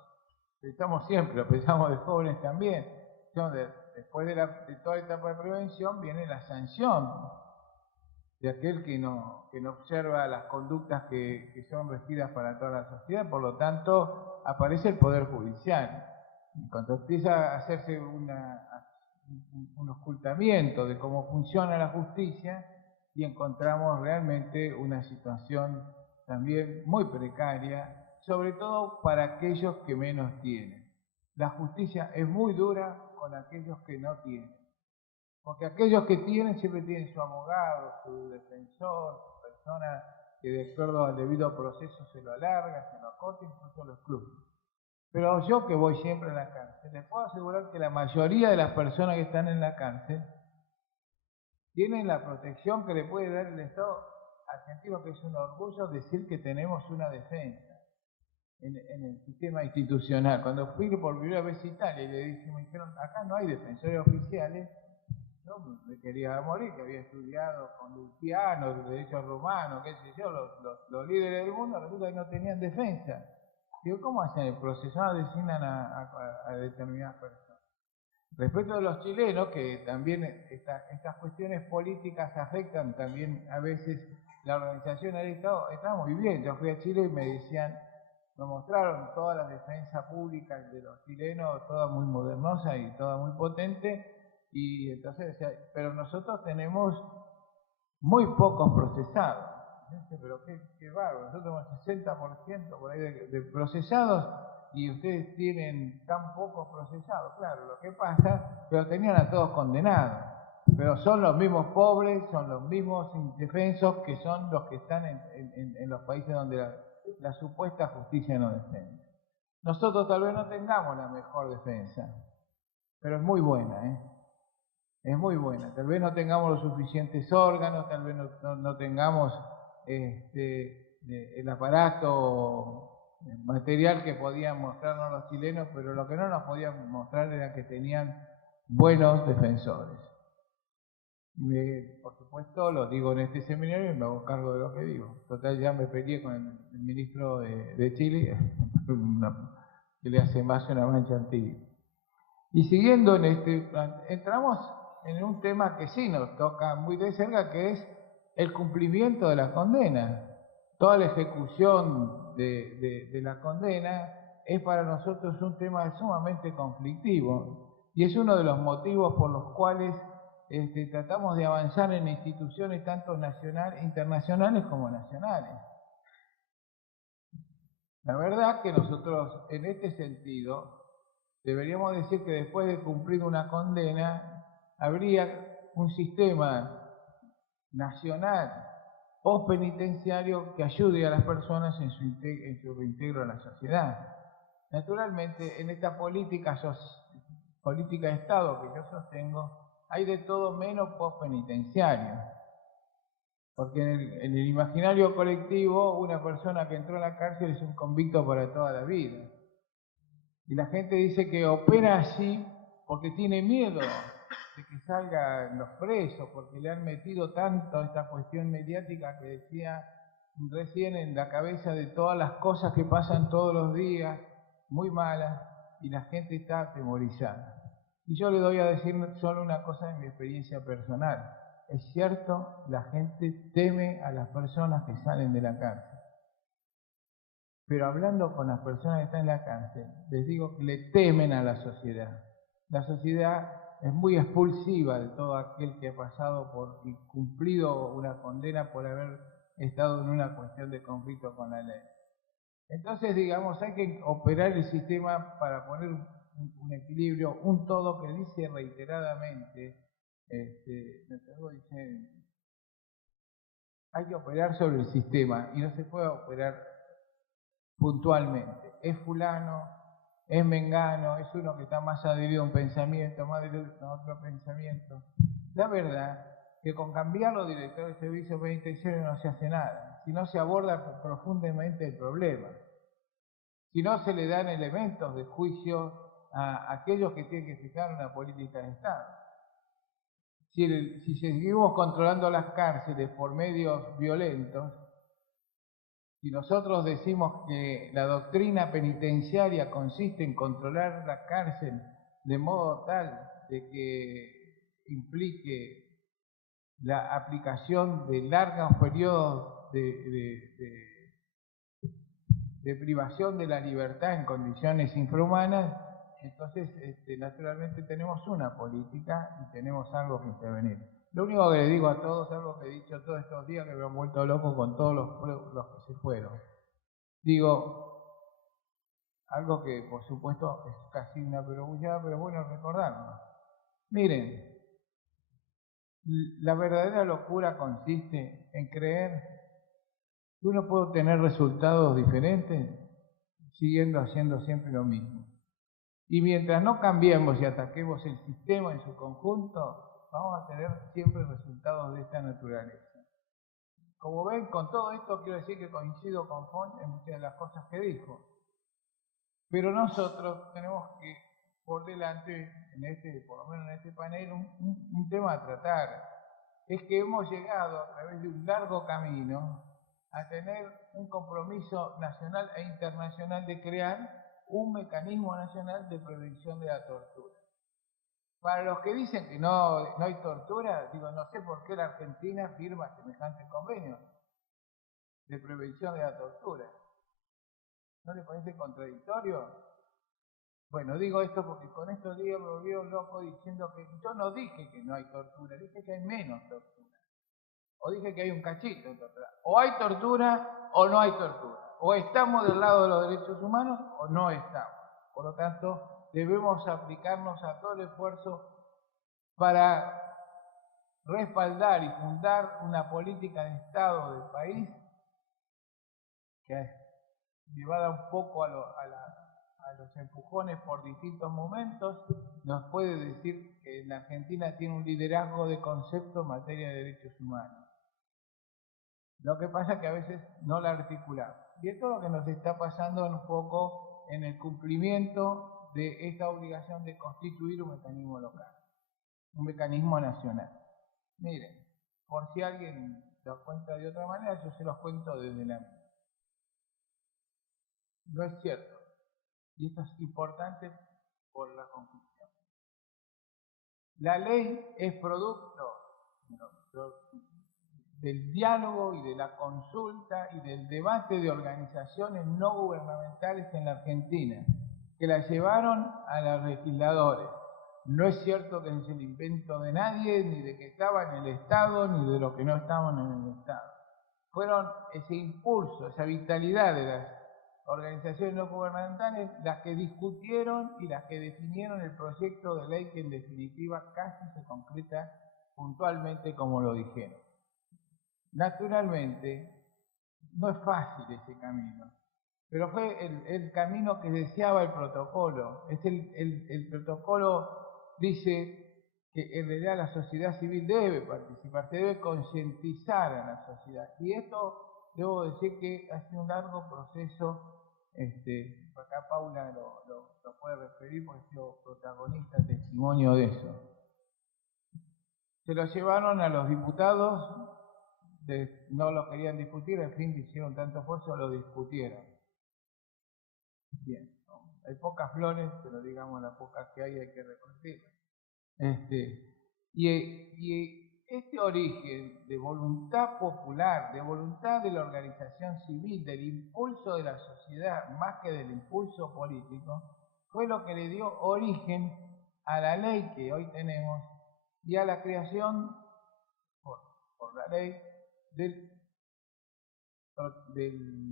pensamos siempre, lo pensamos de jóvenes también, después de toda la etapa de prevención viene la sanción de aquel que no observa las conductas que son regidas para toda la sociedad. Por lo tanto, aparece el Poder Judicial. Y cuando empieza a hacerse un ocultamiento de cómo funciona la justicia, y encontramos realmente una situación también muy precaria, sobre todo para aquellos que menos tienen. La justicia es muy dura con aquellos que no tienen. Porque aquellos que tienen siempre tienen su abogado, su defensor, su persona que de acuerdo al debido proceso se lo alarga, se lo acorta, incluso lo excluye. Pero yo que voy siempre a la cárcel, les puedo asegurar que la mayoría de las personas que están en la cárcel tienen la protección que le puede dar el Estado argentino, que es un orgullo decir que tenemos una defensa en el sistema institucional. Cuando fui por primera vez a Italia y me dijeron, acá no hay defensores oficiales, yo me quería morir, que había estudiado con Luciano, derechos romanos, qué sé yo, los líderes del mundo, resulta que no tenían defensa. Digo, ¿cómo hacen el proceso? No designan a determinadas personas. Respecto de los chilenos, que también estas cuestiones políticas afectan también a veces la organización del Estado, está muy bien. Yo fui a Chile y me mostraron todas las defensas públicas de los chilenos, toda muy modernosa y toda muy potente, y entonces decía, pero nosotros tenemos muy pocos procesados. Pero qué bárbaro, nosotros tenemos 60% por ahí de procesados, y ustedes tienen tan pocos procesados. Claro, lo que pasa, pero tenían a todos condenados. Pero son los mismos pobres, son los mismos indefensos que son los que están en los países donde la supuesta justicia no defiende. Nosotros tal vez no tengamos la mejor defensa, pero es muy buena, ¿eh? Es muy buena. Tal vez no tengamos los suficientes órganos, tal vez no tengamos el aparato material que podían mostrarnos los chilenos, pero lo que no nos podían mostrar era que tenían buenos defensores. Por supuesto, lo digo en este seminario y me hago cargo de lo que digo. Total, ya me peleé con el ministro de Chile, que le hace más una mancha antigua. Y siguiendo entramos en un tema que sí nos toca muy de cerca, que es el cumplimiento de la condena. Toda la ejecución de la condena es para nosotros un tema sumamente conflictivo, y es uno de los motivos por los cuales tratamos de avanzar en instituciones tanto internacionales como nacionales. La verdad que nosotros en este sentido deberíamos decir que después de cumplir una condena habría un sistema nacional o penitenciario que ayude a las personas en su reintegro a la sociedad. Naturalmente, en esta política de Estado que yo sostengo, hay de todo menos post-penitenciario. Porque en el imaginario colectivo, una persona que entró a la cárcel es un convicto para toda la vida. Y la gente dice que opera así porque tiene miedo de que salgan los presos, porque le han metido tanto esta cuestión mediática que decía recién en la cabeza de todas las cosas que pasan todos los días, muy malas, y la gente está atemorizada. Y yo le doy a decir solo una cosa de mi experiencia personal. Es cierto, la gente teme a las personas que salen de la cárcel. Pero hablando con las personas que están en la cárcel, les digo que le temen a la sociedad. La sociedad es muy expulsiva de todo aquel que ha pasado por y cumplido una condena por haber estado en una cuestión de conflicto con la ley. Entonces, digamos, hay que operar el sistema para poner un equilibrio, un todo que dice reiteradamente, hay que operar sobre el sistema y no se puede operar puntualmente. Es fulano, es mengano, es uno que está más adherido a un pensamiento, más adherido a otro pensamiento. La verdad que con cambiar los directores de servicios penitenciarios no se hace nada, si no se aborda profundamente el problema, si no se le dan elementos de juicio a aquellos que tienen que fijar una política de Estado. Si seguimos controlando las cárceles por medios violentos, si nosotros decimos que la doctrina penitenciaria consiste en controlar la cárcel de modo tal de que implique la aplicación de largos periodos de privación de la libertad en condiciones infrahumanas, entonces naturalmente tenemos una política y tenemos algo que intervenir. Lo único que le digo a todos, algo que he dicho todos estos días, que me han vuelto loco con todos los que se fueron. Digo, algo que por supuesto es casi una perogullada, pero bueno recordarlo. Miren, la verdadera locura consiste en creer que uno puede obtener resultados diferentes siguiendo haciendo siempre lo mismo. Y mientras no cambiemos y ataquemos el sistema en su conjunto, vamos a tener siempre resultados de esta naturaleza. Como ven, con todo esto quiero decir que coincido con Font en muchas de las cosas que dijo. Pero nosotros tenemos que, por delante, por lo menos en este panel, un tema a tratar. Es que hemos llegado a través de un largo camino a tener un compromiso nacional e internacional de crear un mecanismo nacional de prevención de la tortura. Para los que dicen que no hay tortura, digo, no sé por qué la Argentina firma semejantes convenios de prevención de la tortura. ¿No le parece contradictorio? Bueno, digo esto porque con estos días me volvieron loco diciendo que yo no dije que no hay tortura, dije que hay menos tortura. O dije que hay un cachito de tortura. O hay tortura o no hay tortura. O estamos del lado de los derechos humanos o no estamos. Por lo tanto, debemos aplicarnos a todo el esfuerzo para respaldar y fundar una política de Estado del país que, llevada un poco a los empujones por distintos momentos, nos puede decir que la Argentina tiene un liderazgo de concepto en materia de derechos humanos. Lo que pasa es que a veces no la articulamos. Y esto es lo que nos está pasando un poco en el cumplimiento de esta obligación de constituir un mecanismo local, un mecanismo nacional. Miren, por si alguien lo cuenta de otra manera, yo se los cuento desde la mía. No es cierto. Y esto es importante por la conclusión. La ley es producto del diálogo y de la consulta y del debate de organizaciones no gubernamentales en la Argentina, que la llevaron a los legisladores. No es cierto que es el invento de nadie, ni de que estaba en el Estado, ni de los que no estaban en el Estado. Fueron ese impulso, esa vitalidad de las organizaciones no gubernamentales las que discutieron y las que definieron el proyecto de ley que en definitiva casi se concreta puntualmente como lo dijeron. Naturalmente, no es fácil ese camino, pero fue el camino que deseaba el protocolo. El protocolo dice que en realidad la sociedad civil debe participar, se debe concientizar a la sociedad. Y esto, debo decir que ha sido un largo proceso, acá Paula lo puede referir porque ha sido protagonista, testimonio de eso. Se lo llevaron a los diputados, no lo querían discutir, en fin, hicieron tanto esfuerzo, lo discutieron. Bien, hay pocas flores, pero digamos las pocas que hay que repartirlas. Y este origen de voluntad popular, de voluntad de la organización civil, del impulso de la sociedad, más que del impulso político, fue lo que le dio origen a la ley que hoy tenemos y a la creación por la ley del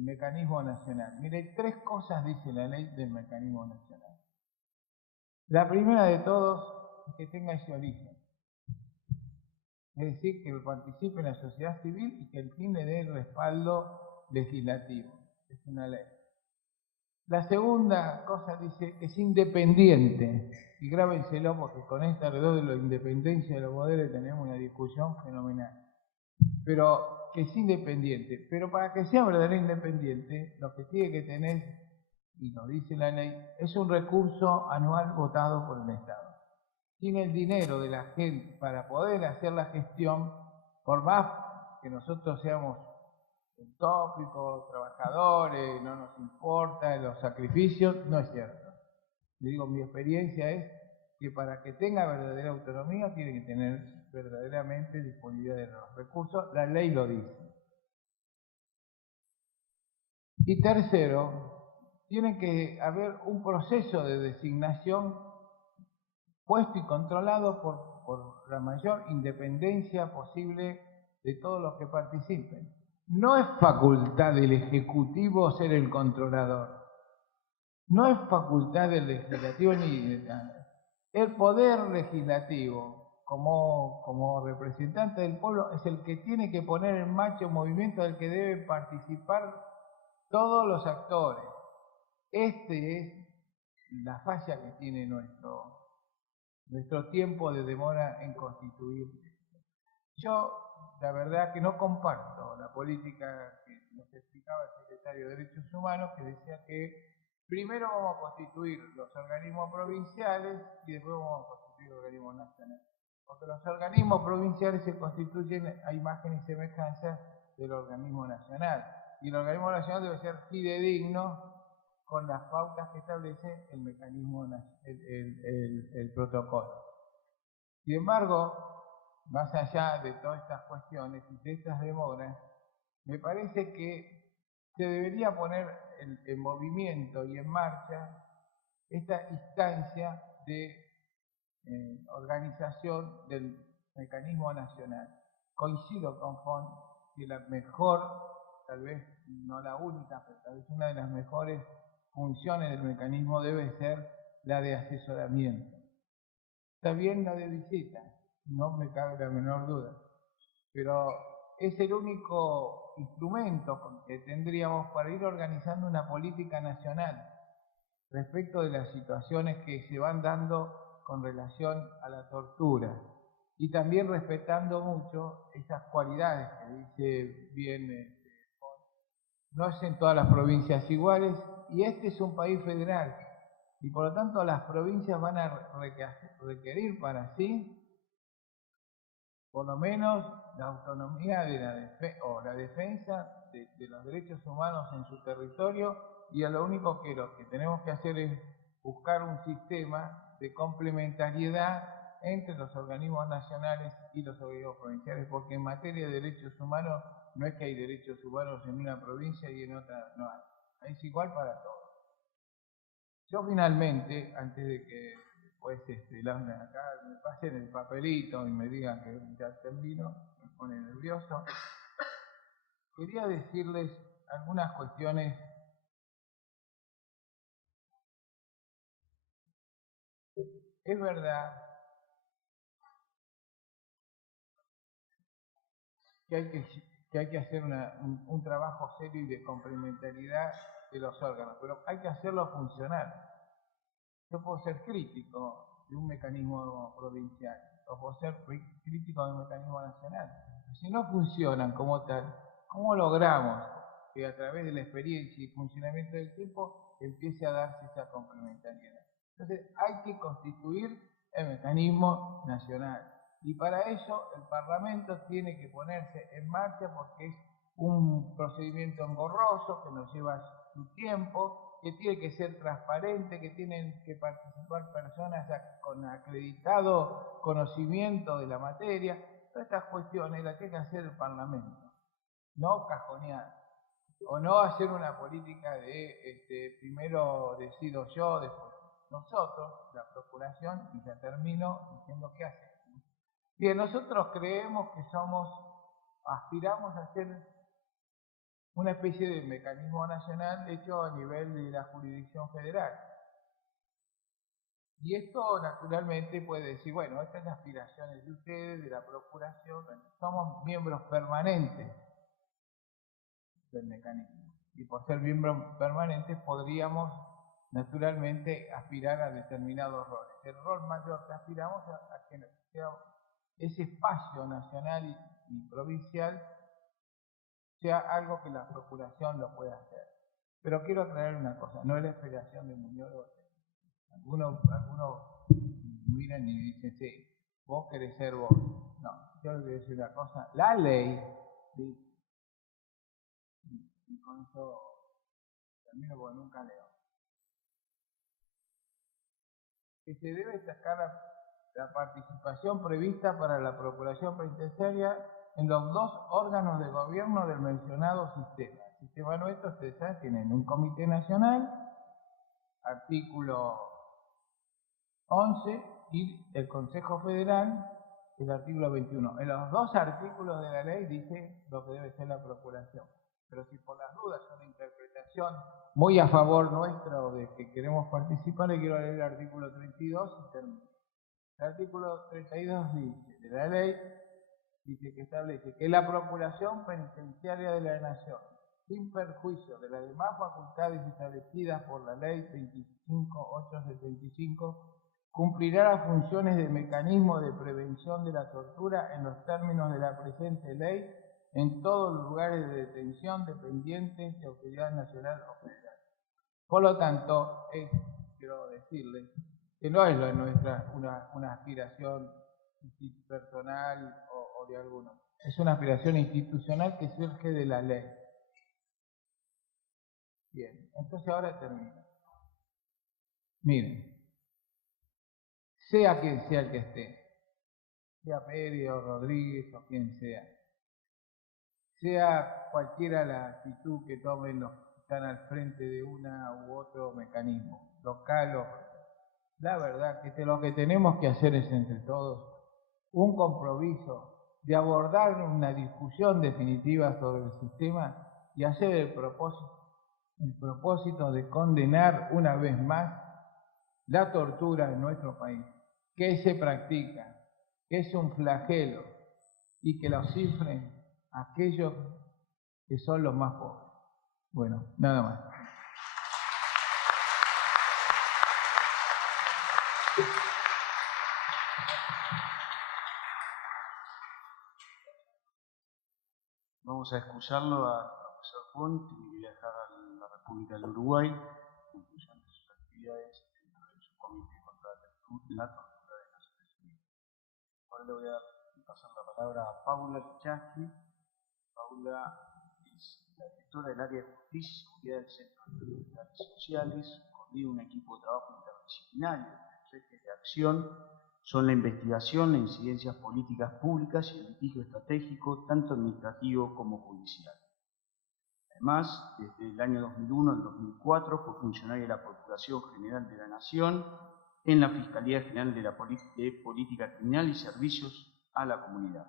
mecanismo nacional. Mire, 3 cosas dice la ley del mecanismo nacional. La primera de todos es que tenga ese origen. Es decir, que participe en la sociedad civil y que el fin le dé el respaldo legislativo. Es una ley. La segunda cosa dice que es independiente. Y grábenselo porque con esta alrededor de la independencia de los poderes tenemos una discusión fenomenal. Pero que es independiente. Pero para que sea verdaderamente independiente, lo que tiene que tener, y lo dice la ley, es un recurso anual votado por el Estado. Sin el dinero de la gente para poder hacer la gestión, por más que nosotros seamos utópicos, trabajadores, no nos importa los sacrificios, no es cierto. Le digo, mi experiencia es que para que tenga verdadera autonomía tiene que tener verdaderamente disponibilidad de los recursos, la ley lo dice. Y tercero, tiene que haber un proceso de designación puesto y controlado por la mayor independencia posible de todos los que participen. No es facultad del Ejecutivo ser el controlador. No es facultad del Legislativo ni el Poder Legislativo, como representante del pueblo, es el que tiene que poner en marcha un movimiento del que deben participar todos los actores. Este es la falla que tiene nuestro tiempo de demora en constituir. Yo, la verdad, que no comparto la política que nos explicaba el secretario de Derechos Humanos, que decía que primero vamos a constituir los organismos provinciales y después vamos a constituir los organismos nacionales. Porque los organismos provinciales se constituyen a imagen y semejanza del organismo nacional. Y el organismo nacional debe ser fidedigno con las pautas que establece el mecanismo, el protocolo. Sin embargo, más allá de todas estas cuestiones y de estas demoras, me parece que se debería poner en movimiento y en marcha esta instancia de organización del mecanismo nacional. Coincido con Fon que la mejor, tal vez no la única, pero tal vez una de las mejores funciones del mecanismo debe ser la de asesoramiento. Está bien la de visita, no me cabe la menor duda, pero es el único instrumento que tendríamos para ir organizando una política nacional respecto de las situaciones que se van dando con relación a la tortura y también respetando mucho esas cualidades que dice bien, no es en todas las provincias iguales y este es un país federal y por lo tanto las provincias van a requerir para sí por lo menos la autonomía de la defensa de los derechos humanos en su territorio y a lo único que tenemos que hacer es buscar un sistema de complementariedad entre los organismos nacionales y los organismos provinciales, porque en materia de derechos humanos no es que hay derechos humanos en una provincia y en otra no hay. Es igual para todos. Yo finalmente, antes de que después acá me pasen el papelito y me digan que ya termino, me pone nervioso, quería decirles algunas cuestiones Es verdad que hay que hacer un trabajo serio y de complementariedad de los órganos, pero hay que hacerlo funcionar. Yo puedo ser crítico de un mecanismo provincial, o puedo ser crítico de un mecanismo nacional. Si no funcionan como tal, ¿cómo logramos que a través de la experiencia y funcionamiento del tiempo empiece a darse esa complementariedad? Entonces hay que constituir el mecanismo nacional. Y para eso el Parlamento tiene que ponerse en marcha porque es un procedimiento engorroso que nos lleva su tiempo, que tiene que ser transparente, que tienen que participar personas con acreditado conocimiento de la materia. Todas estas cuestiones las tiene que hacer el Parlamento, no cajonear, o no hacer una política de primero decido yo, después. nosotros, la Procuración, y ya termino diciendo qué hacemos. Bien, nosotros creemos que aspiramos a ser una especie de mecanismo nacional hecho a nivel de la jurisdicción federal. Y esto naturalmente puede decir, bueno, estas son aspiraciones de ustedes, de la Procuración, somos miembros permanentes del mecanismo. Y por ser miembros permanentes podríamos naturalmente aspirar a determinados roles. El rol mayor que aspiramos a que sea ese espacio nacional y provincial sea algo que la Procuración lo pueda hacer. Pero quiero aclarar una cosa, no es la aspiración de Muñoz. Algunos miran y dicen, sí, vos querés ser vos. No, yo les voy a decir una cosa, la ley, ¿sí? Y con eso termino porque nunca leo, que se debe destacar la participación prevista para la Procuración Penitenciaria en los dos órganos de gobierno del mencionado sistema. El sistema nuestro, ustedes saben, tienen un comité nacional, artículo 11, y el Consejo Federal, el artículo 21. En los dos artículos de la ley dice lo que debe ser la Procuración. Pero si por las dudas es una interpretación muy a favor nuestro de que queremos participar, le quiero leer el artículo 32 y termino. El artículo 32 dice, de la ley, dice que establece que la Procuración Penitenciaria de la Nación, sin perjuicio de las demás facultades establecidas por la Ley 25.875, cumplirá las funciones de mecanismo de prevención de la tortura en los términos de la presente ley en todos los lugares de detención dependientes de Autoridad Nacional o Federal. Por lo tanto, quiero decirles que no es una aspiración personal o de alguno. Es una aspiración institucional que surge de la ley. Bien, entonces ahora termino. Miren, sea quien sea el que esté, sea Pérez o Rodríguez o quien sea cualquiera la actitud que tomen los que están al frente de una u otro mecanismo, local o... La verdad que lo que tenemos que hacer es entre todos un compromiso de abordar una discusión definitiva sobre el sistema y hacer el propósito de condenar una vez más la tortura en nuestro país, que se practica, que es un flagelo y que lo cifren aquellos que son los más pobres. Bueno, nada más. Vamos a excusarlo a profesor Juan, tiene que viajar a la República del Uruguay en función de sus actividades dentro de su comité contra la tortura de Naciones Unidas. Ahora le voy a pasar la palabra a Paula Chasqui. Paula es la directora del área de justicia y seguridad del Centro de Estudios Sociales, coordina un equipo de trabajo interdisciplinario. Los ejes de acción son la investigación, las incidencias políticas públicas y el litigio estratégico, tanto administrativo como judicial. Además, desde el año 2001 al 2004 fue funcionaria de la Procuración General de la Nación en la Fiscalía General de Política Criminal y Servicios a la Comunidad.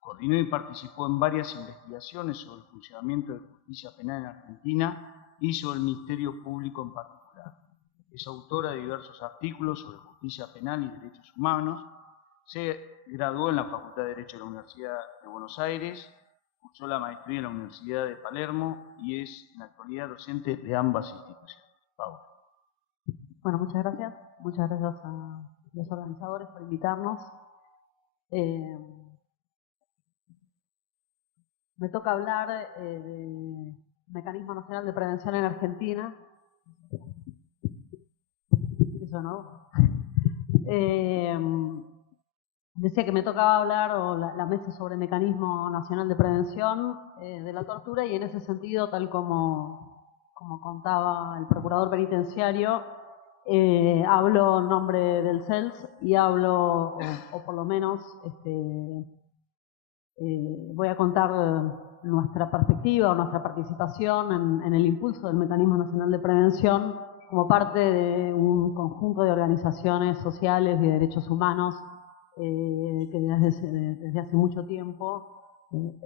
Coordinó y participó en varias investigaciones sobre el funcionamiento de justicia penal en Argentina y sobre el Ministerio Público en particular. Es autora de diversos artículos sobre justicia penal y derechos humanos. Se graduó en la Facultad de Derecho de la Universidad de Buenos Aires, cursó la maestría en la Universidad de Palermo y es en la actualidad docente de ambas instituciones. Paula. Bueno, muchas gracias. Muchas gracias a los organizadores por invitarnos. Me toca hablar del Mecanismo Nacional de Prevención en Argentina. Eso no. Decía que me tocaba hablar, o la mesa sobre el Mecanismo Nacional de Prevención de la Tortura, y en ese sentido, tal como contaba el procurador penitenciario, hablo en nombre del CELS y hablo, o por lo menos voy a contar nuestra perspectiva o nuestra participación en el impulso del Mecanismo Nacional de Prevención como parte de un conjunto de organizaciones sociales y de derechos humanos que desde hace mucho tiempo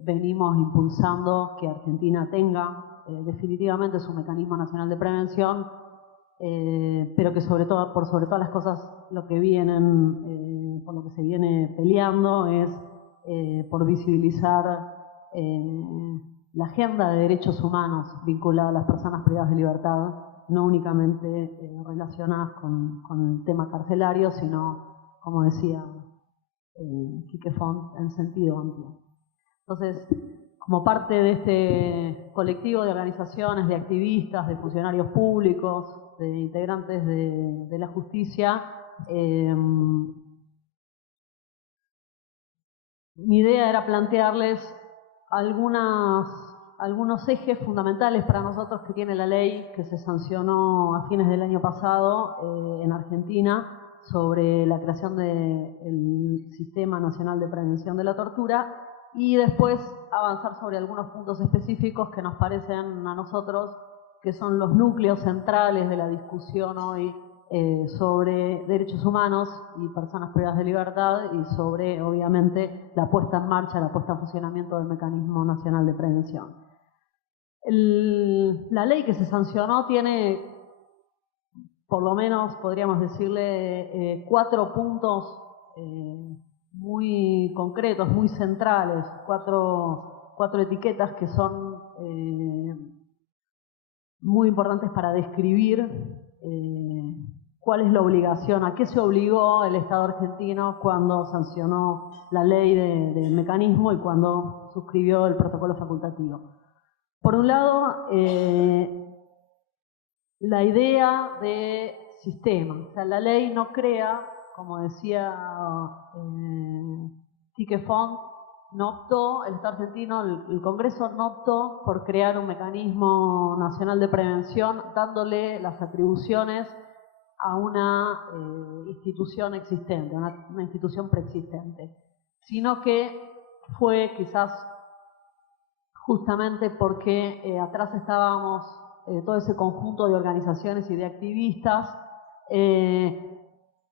venimos impulsando que Argentina tenga definitivamente su mecanismo nacional de prevención, pero que por sobre todas las cosas lo que vienen, por lo que se viene peleando es por visibilizar la agenda de derechos humanos vinculada a las personas privadas de libertad, no únicamente relacionadas con el tema carcelario, sino, como decía Quique Font, en sentido amplio. Entonces, como parte de este colectivo de organizaciones, de activistas, de funcionarios públicos, de integrantes de la justicia, mi idea era plantearles algunos ejes fundamentales para nosotros que tiene la ley que se sancionó a fines del año pasado en Argentina sobre la creación del Sistema Nacional de Prevención de la Tortura, y después avanzar sobre algunos puntos específicos que nos parecen a nosotros que son los núcleos centrales de la discusión hoy sobre derechos humanos y personas privadas de libertad, y sobre, obviamente, la puesta en marcha, la puesta en funcionamiento del Mecanismo Nacional de Prevención. La ley que se sancionó tiene, por lo menos podríamos decirle, 4 puntos muy concretos, muy centrales, cuatro etiquetas que son muy importantes para describir cuál es la obligación, a qué se obligó el Estado argentino cuando sancionó la ley del mecanismo y cuando suscribió el protocolo facultativo. Por un lado, la idea de sistema. O sea, la ley no crea, como decía Quique Font, no optó, el Estado argentino, el Congreso no optó por crear un mecanismo nacional de prevención, dándole las atribuciones a una institución existente, una institución preexistente, sino que fue quizás justamente porque atrás estábamos todo ese conjunto de organizaciones y de activistas,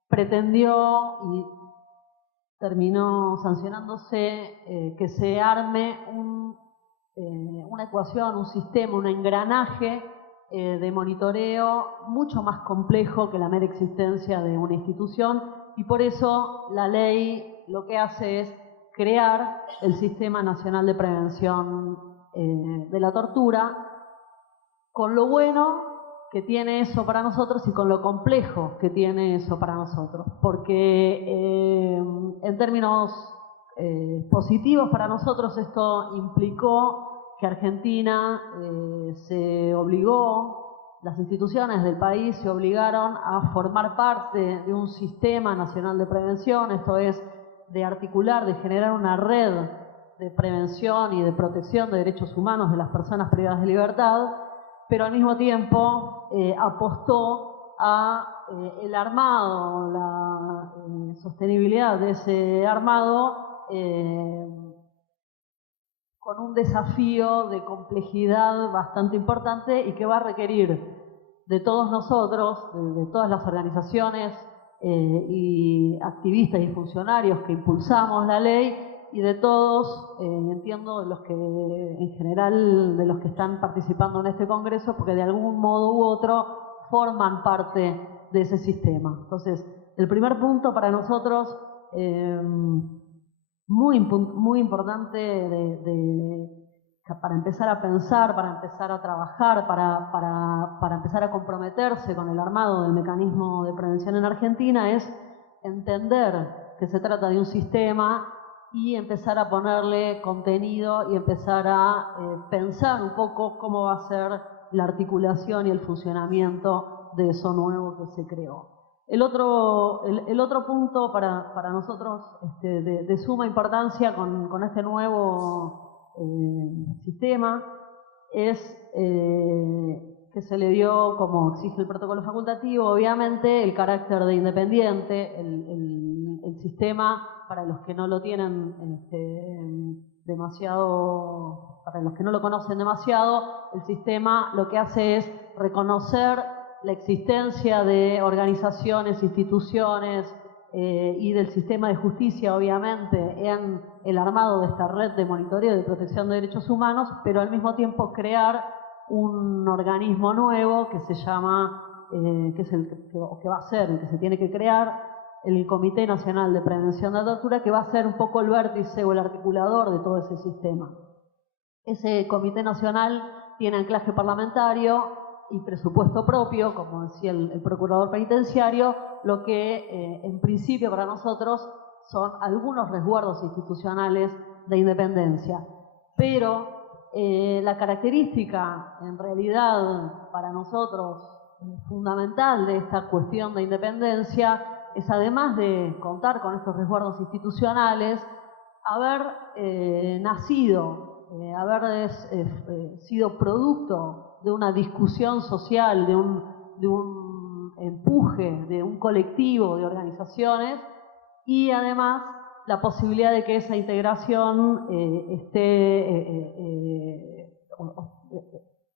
pretendió y terminó sancionándose que se arme una ecuación, un sistema, un engranaje de monitoreo mucho más complejo que la mera existencia de una institución, y por eso la ley lo que hace es crear el Sistema Nacional de Prevención de la Tortura, con lo bueno que tiene eso para nosotros y con lo complejo que tiene eso para nosotros, porque en términos positivos para nosotros esto implicó que Argentina se obligó, las instituciones del país se obligaron a formar parte de un sistema nacional de prevención, esto es, de articular, de generar una red de prevención y de protección de derechos humanos de las personas privadas de libertad, pero al mismo tiempo apostó a el armado, la sostenibilidad de ese armado con un desafío de complejidad bastante importante y que va a requerir de todos nosotros, de todas las organizaciones y activistas y funcionarios que impulsamos la ley, y de todos, entiendo, de los que en general, de los que están participando en este congreso, porque de algún modo u otro forman parte de ese sistema. Entonces, el primer punto para nosotros, muy importante para empezar a pensar, para empezar a trabajar, para empezar a comprometerse con el armado del mecanismo de prevención en Argentina, es entender que se trata de un sistema y empezar a ponerle contenido y empezar a pensar un poco cómo va a ser la articulación y el funcionamiento de eso nuevo que se creó. El otro punto para nosotros de suma importancia con este nuevo sistema es que se le dio, como exige el protocolo facultativo, obviamente, el carácter de independiente. El sistema, para los que no lo tienen demasiado, para los que no lo conocen demasiado, el sistema lo que hace es reconocer la existencia de organizaciones, instituciones y del sistema de justicia, obviamente, en el armado de esta red de monitoreo y de protección de derechos humanos, pero al mismo tiempo crear un organismo nuevo que se llama, que es el que va a ser, el que se tiene que crear, el Comité Nacional de Prevención de la Tortura, que va a ser un poco el vértice o el articulador de todo ese sistema. Ese Comité Nacional tiene anclaje parlamentario y presupuesto propio, como decía el procurador penitenciario, lo que en principio para nosotros son algunos resguardos institucionales de independencia. Pero la característica, en realidad, para nosotros fundamental de esta cuestión de independencia es, además de contar con estos resguardos institucionales, haber nacido, haber sido producto de una discusión social, de un empuje, de un colectivo de organizaciones, y además la posibilidad de que esa integración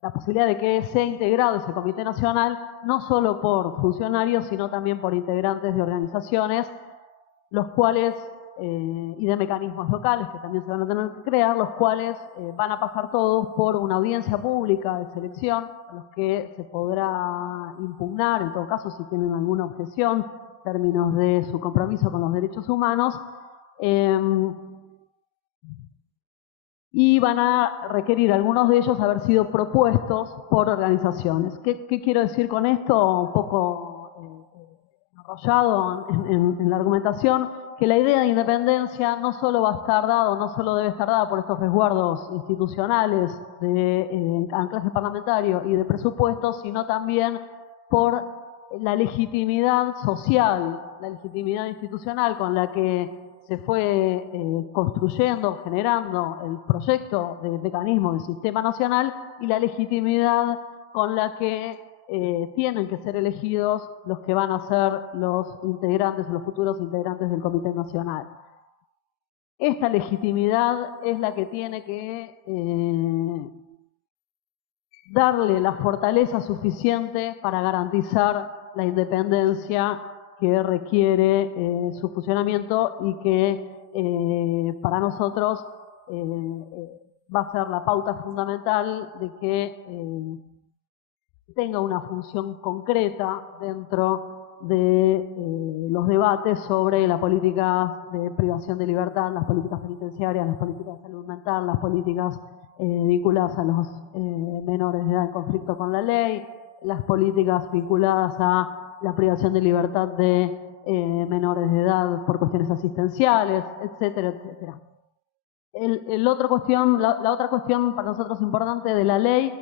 la posibilidad de que sea integrado ese Comité Nacional no solo por funcionarios, sino también por integrantes de organizaciones, los cuales, y de mecanismos locales que también se van a tener que crear, los cuales van a pasar todos por una audiencia pública de selección, a los que se podrá impugnar, en todo caso, si tienen alguna objeción, en términos de su compromiso con los derechos humanos, y van a requerir algunos de ellos haber sido propuestos por organizaciones. ¿Qué quiero decir con esto? Un poco enrollado en la argumentación, que la idea de independencia no solo va a estar dada, no solo debe estar dada por estos resguardos institucionales de anclaje parlamentario y de presupuesto, sino también por la legitimidad social, la legitimidad institucional con la que se fue construyendo, generando el proyecto de mecanismo del sistema nacional, y la legitimidad con la que tienen que ser elegidos los que van a ser los integrantes, los futuros integrantes del Comité Nacional. Esta legitimidad es la que tiene que darle la fortaleza suficiente para garantizar la independencia que requiere su funcionamiento, y que para nosotros va a ser la pauta fundamental de que tenga una función concreta dentro de los debates sobre las políticas de privación de libertad, las políticas penitenciarias, las políticas de salud mental, las políticas vinculadas a los menores de edad en conflicto con la ley, las políticas vinculadas a la privación de libertad de menores de edad por cuestiones asistenciales, etcétera, etcétera. La otra cuestión para nosotros importante de la ley,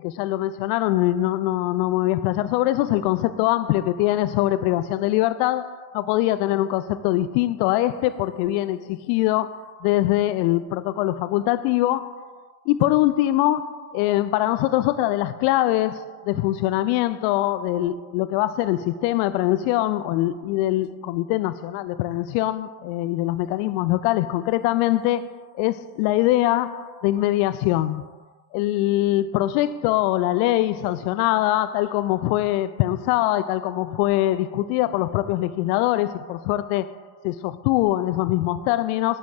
que ya lo mencionaron y no me voy a explayar sobre eso, es el concepto amplio que tiene sobre privación de libertad. No podía tener un concepto distinto a este porque viene exigido desde el protocolo facultativo. Y por último, para nosotros otra de las claves de funcionamiento de lo que va a ser el sistema de prevención y del Comité Nacional de Prevención y de los mecanismos locales concretamente, es la idea de inmediación. El proyecto o la ley sancionada, tal como fue pensada y tal como fue discutida por los propios legisladores, y por suerte se sostuvo en esos mismos términos,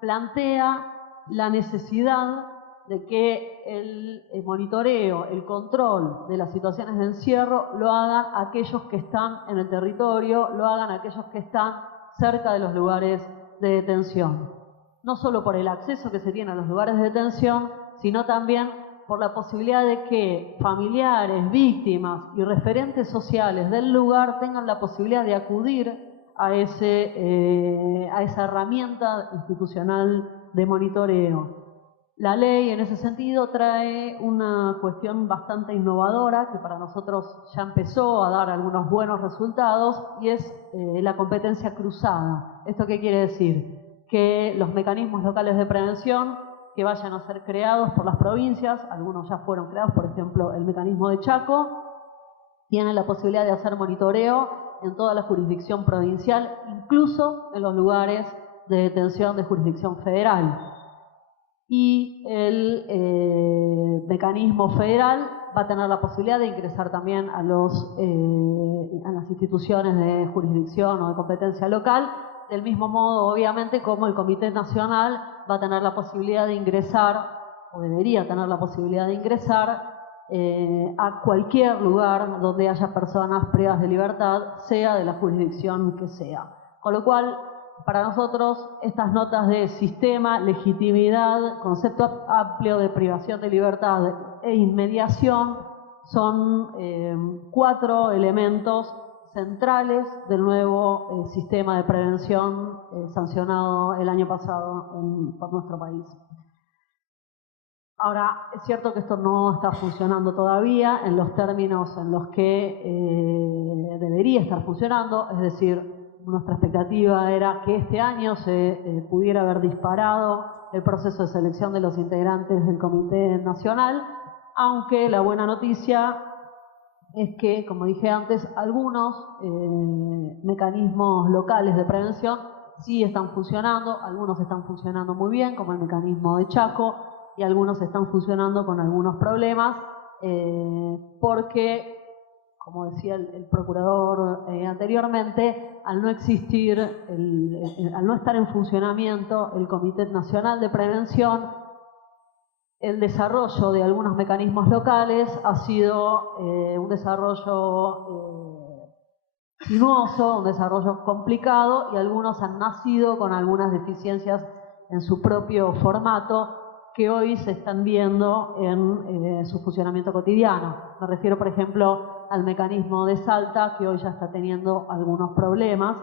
plantea la necesidad de que el monitoreo, el control de las situaciones de encierro lo hagan aquellos que están en el territorio, lo hagan aquellos que están cerca de los lugares de detención. No solo por el acceso que se tiene a los lugares de detención, sino también por la posibilidad de que familiares, víctimas y referentes sociales del lugar tengan la posibilidad de acudir a esa herramienta institucional de monitoreo. La ley, en ese sentido, trae una cuestión bastante innovadora que para nosotros ya empezó a dar algunos buenos resultados, y es la competencia cruzada. ¿Esto qué quiere decir? Que los mecanismos locales de prevención que vayan a ser creados por las provincias, algunos ya fueron creados, por ejemplo, el mecanismo de Chaco, tienen la posibilidad de hacer monitoreo en toda la jurisdicción provincial, incluso en los lugares de detención de jurisdicción federal. Y el mecanismo federal va a tener la posibilidad de ingresar también a las instituciones de jurisdicción o de competencia local, del mismo modo, obviamente, como el Comité Nacional va a tener la posibilidad de ingresar, o debería tener la posibilidad de ingresar, a cualquier lugar donde haya personas privadas de libertad, sea de la jurisdicción que sea. Con lo cual, para nosotros, estas notas de sistema, legitimidad, concepto amplio de privación de libertad e inmediación son 4 elementos centrales del nuevo sistema de prevención sancionado el año pasado por nuestro país. Ahora, es cierto que esto no está funcionando todavía en los términos en los que debería estar funcionando, es decir, nuestra expectativa era que este año se pudiera haber disparado el proceso de selección de los integrantes del Comité Nacional, aunque la buena noticia es que, como dije antes, algunos mecanismos locales de prevención sí están funcionando, algunos están funcionando muy bien, como el mecanismo de Chaco, y algunos están funcionando con algunos problemas, porque, como decía el procurador anteriormente, al no existir, al no estar en funcionamiento el Comité Nacional de Prevención, el desarrollo de algunos mecanismos locales ha sido un desarrollo sinuoso, un desarrollo complicado, y algunos han nacido con algunas deficiencias en su propio formato que hoy se están viendo en su funcionamiento cotidiano. Me refiero, por ejemplo, al mecanismo de Salta, que hoy ya está teniendo algunos problemas.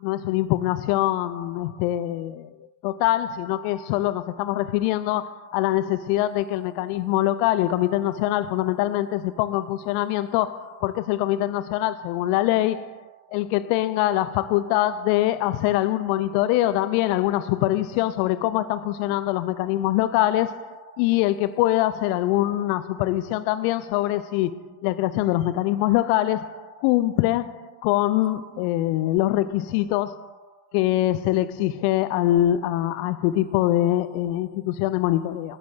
No es una impugnación total, sino que solo nos estamos refiriendo a la necesidad de que el mecanismo local y el Comité Nacional fundamentalmente se ponga en funcionamiento, porque es el Comité Nacional, según la ley, el que tenga la facultad de hacer algún monitoreo también, alguna supervisión sobre cómo están funcionando los mecanismos locales, y el que pueda hacer alguna supervisión también sobre si la creación de los mecanismos locales cumple con los requisitos que se le exige a este tipo de institución de monitoreo.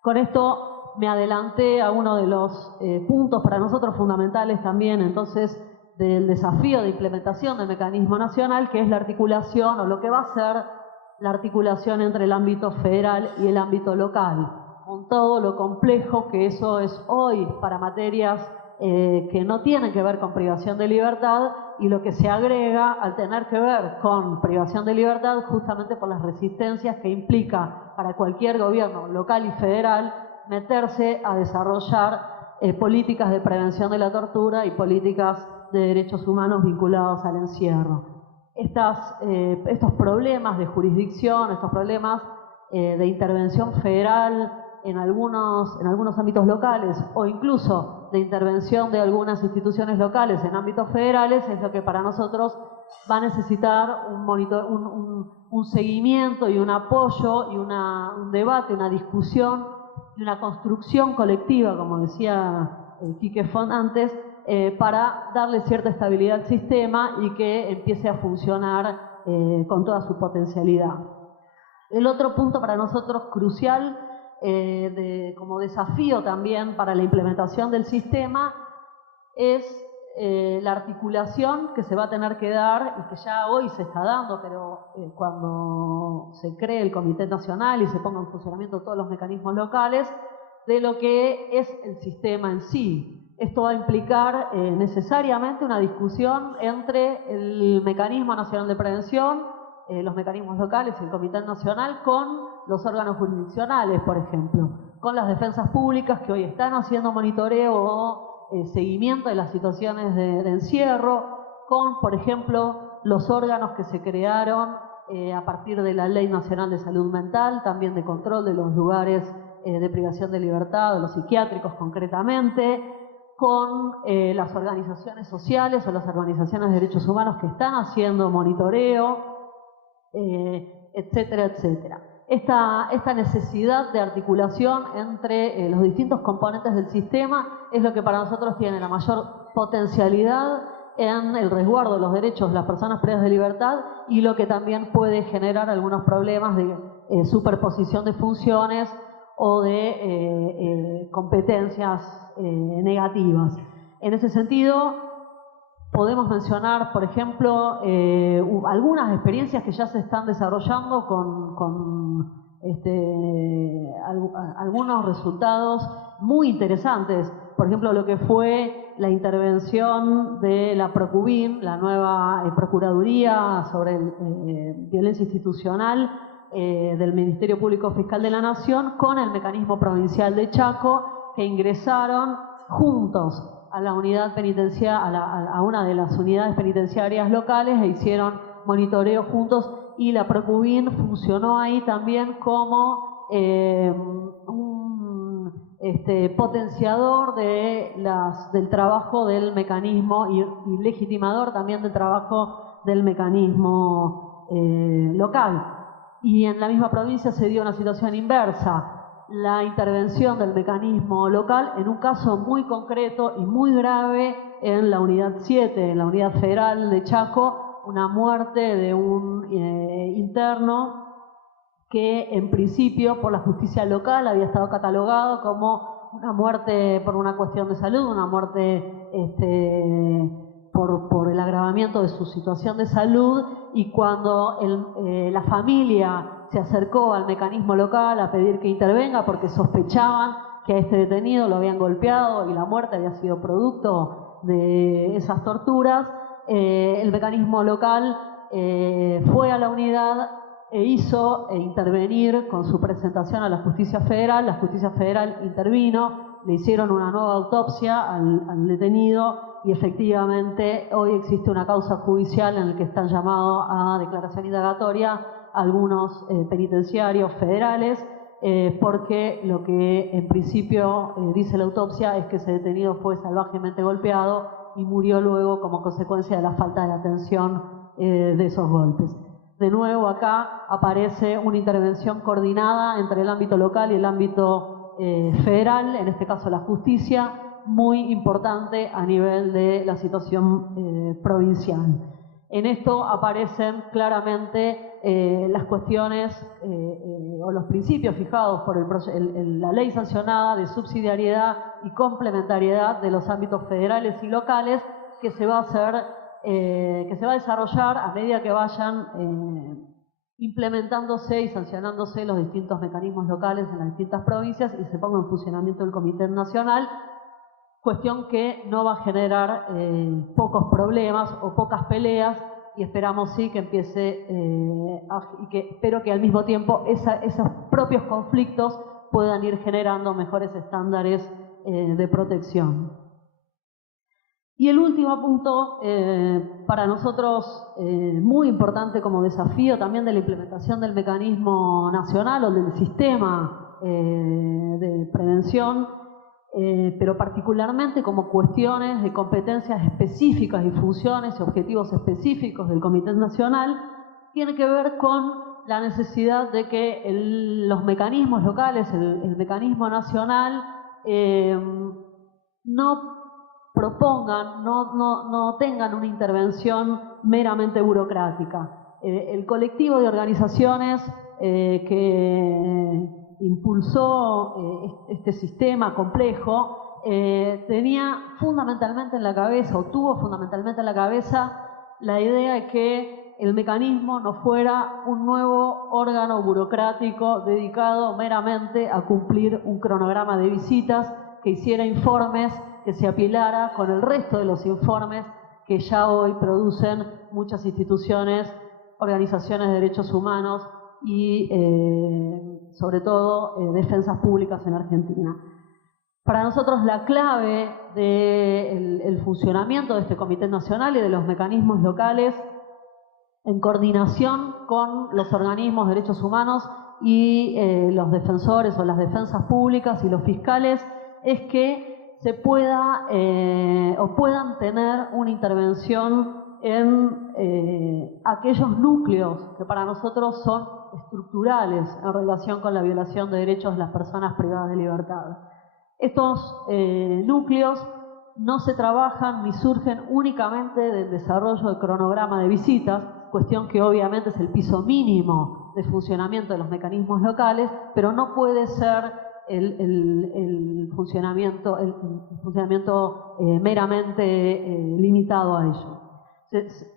Con esto me adelanté a uno de los puntos para nosotros fundamentales también, entonces, del desafío de implementación del mecanismo nacional, que es la articulación, o lo que va a ser la articulación entre el ámbito federal y el ámbito local, con todo lo complejo que eso es hoy para materias que no tienen que ver con privación de libertad, y lo que se agrega al tener que ver con privación de libertad justamente por las resistencias que implica para cualquier gobierno local y federal meterse a desarrollar políticas de prevención de la tortura y políticas de derechos humanos vinculados al encierro. Estos problemas de jurisdicción, estos problemas de intervención federal en algunos ámbitos locales, o incluso de intervención de algunas instituciones locales en ámbitos federales, es lo que para nosotros va a necesitar un seguimiento y un apoyo y un debate, una discusión y una construcción colectiva, como decía Quique Font antes, para darle cierta estabilidad al sistema y que empiece a funcionar con toda su potencialidad. El otro punto para nosotros crucial, como desafío también para la implementación del sistema, es la articulación que se va a tener que dar, y que ya hoy se está dando, pero cuando se cree el Comité Nacional y se pongan en funcionamiento todos los mecanismos locales, de lo que es el sistema en sí. Esto va a implicar necesariamente una discusión entre el Mecanismo Nacional de Prevención, los mecanismos locales y el Comité Nacional, con los órganos jurisdiccionales, por ejemplo, con las defensas públicas que hoy están haciendo monitoreo o seguimiento de las situaciones de encierro, con, por ejemplo, los órganos que se crearon a partir de la Ley Nacional de Salud Mental, también de control de los lugares de privación de libertad, de los psiquiátricos concretamente, con las organizaciones sociales o las organizaciones de derechos humanos que están haciendo monitoreo, etcétera, etcétera. Esta necesidad de articulación entre los distintos componentes del sistema es lo que para nosotros tiene la mayor potencialidad en el resguardo de los derechos de las personas privadas de libertad, y lo que también puede generar algunos problemas de superposición de funciones o de competencias negativas. En ese sentido, podemos mencionar, por ejemplo, algunas experiencias que ya se están desarrollando con algunos resultados muy interesantes. Por ejemplo, lo que fue la intervención de la Procubin, la nueva Procuraduría sobre Violencia Institucional del Ministerio Público Fiscal de la Nación, con el Mecanismo Provincial de Chaco, que ingresaron juntos a la unidad penitenciaria, a una de las unidades penitenciarias locales, e hicieron monitoreo juntos, y la Procubin funcionó ahí también como un potenciador del trabajo del mecanismo y legitimador también del trabajo del mecanismo local. Y en la misma provincia se dio una situación inversa. La intervención del mecanismo local en un caso muy concreto y muy grave en la unidad 7, en la unidad federal de Chaco, una muerte de un interno que en principio por la justicia local había estado catalogado como una muerte por una cuestión de salud, una muerte por el agravamiento de su situación de salud, y cuando la familia se acercó al mecanismo local a pedir que intervenga porque sospechaban que a este detenido lo habían golpeado y la muerte había sido producto de esas torturas, el mecanismo local fue a la unidad e hizo intervenir con su presentación a la Justicia Federal. La Justicia Federal intervino, le hicieron una nueva autopsia al detenido y efectivamente hoy existe una causa judicial en la que están llamados a declaración indagatoria algunos penitenciarios federales, porque lo que en principio dice la autopsia es que ese detenido fue salvajemente golpeado y murió luego como consecuencia de la falta de atención de esos golpes. De nuevo acá aparece una intervención coordinada entre el ámbito local y el ámbito federal, en este caso la justicia, muy importante a nivel de la situación provincial. En esto aparecen claramente las cuestiones o los principios fijados por la ley sancionada de subsidiariedad y complementariedad de los ámbitos federales y locales, que se va a desarrollar a medida que vayan implementándose y sancionándose los distintos mecanismos locales en las distintas provincias y se ponga en funcionamiento el Comité Nacional, cuestión que no va a generar pocos problemas o pocas peleas, y esperamos sí que empiece, pero que al mismo tiempo esos propios conflictos puedan ir generando mejores estándares de protección. Y el último punto, para nosotros muy importante como desafío también de la implementación del mecanismo nacional o del sistema de prevención, pero particularmente como cuestiones de competencias específicas y funciones y objetivos específicos del Comité Nacional, tiene que ver con la necesidad de que los mecanismos locales, el mecanismo nacional, no propongan, no tengan una intervención meramente burocrática. El colectivo de organizaciones que impulsó este sistema complejo tenía fundamentalmente en la cabeza, o tuvo fundamentalmente en la cabeza, la idea de que el mecanismo no fuera un nuevo órgano burocrático dedicado meramente a cumplir un cronograma de visitas, que hiciera informes, que se apilara con el resto de los informes que ya hoy producen muchas instituciones, organizaciones de derechos humanos y sobre todo defensas públicas en Argentina. Para nosotros la clave del funcionamiento de este Comité Nacional y de los mecanismos locales, en coordinación con los organismos de derechos humanos y los defensores o las defensas públicas y los fiscales, es que se pueda o puedan tener una intervención en aquellos núcleos que para nosotros son estructurales en relación con la violación de derechos de las personas privadas de libertad. Estos núcleos no se trabajan ni surgen únicamente del desarrollo del cronograma de visitas, cuestión que obviamente es el piso mínimo de funcionamiento de los mecanismos locales, pero no puede ser el funcionamiento meramente limitado a ello.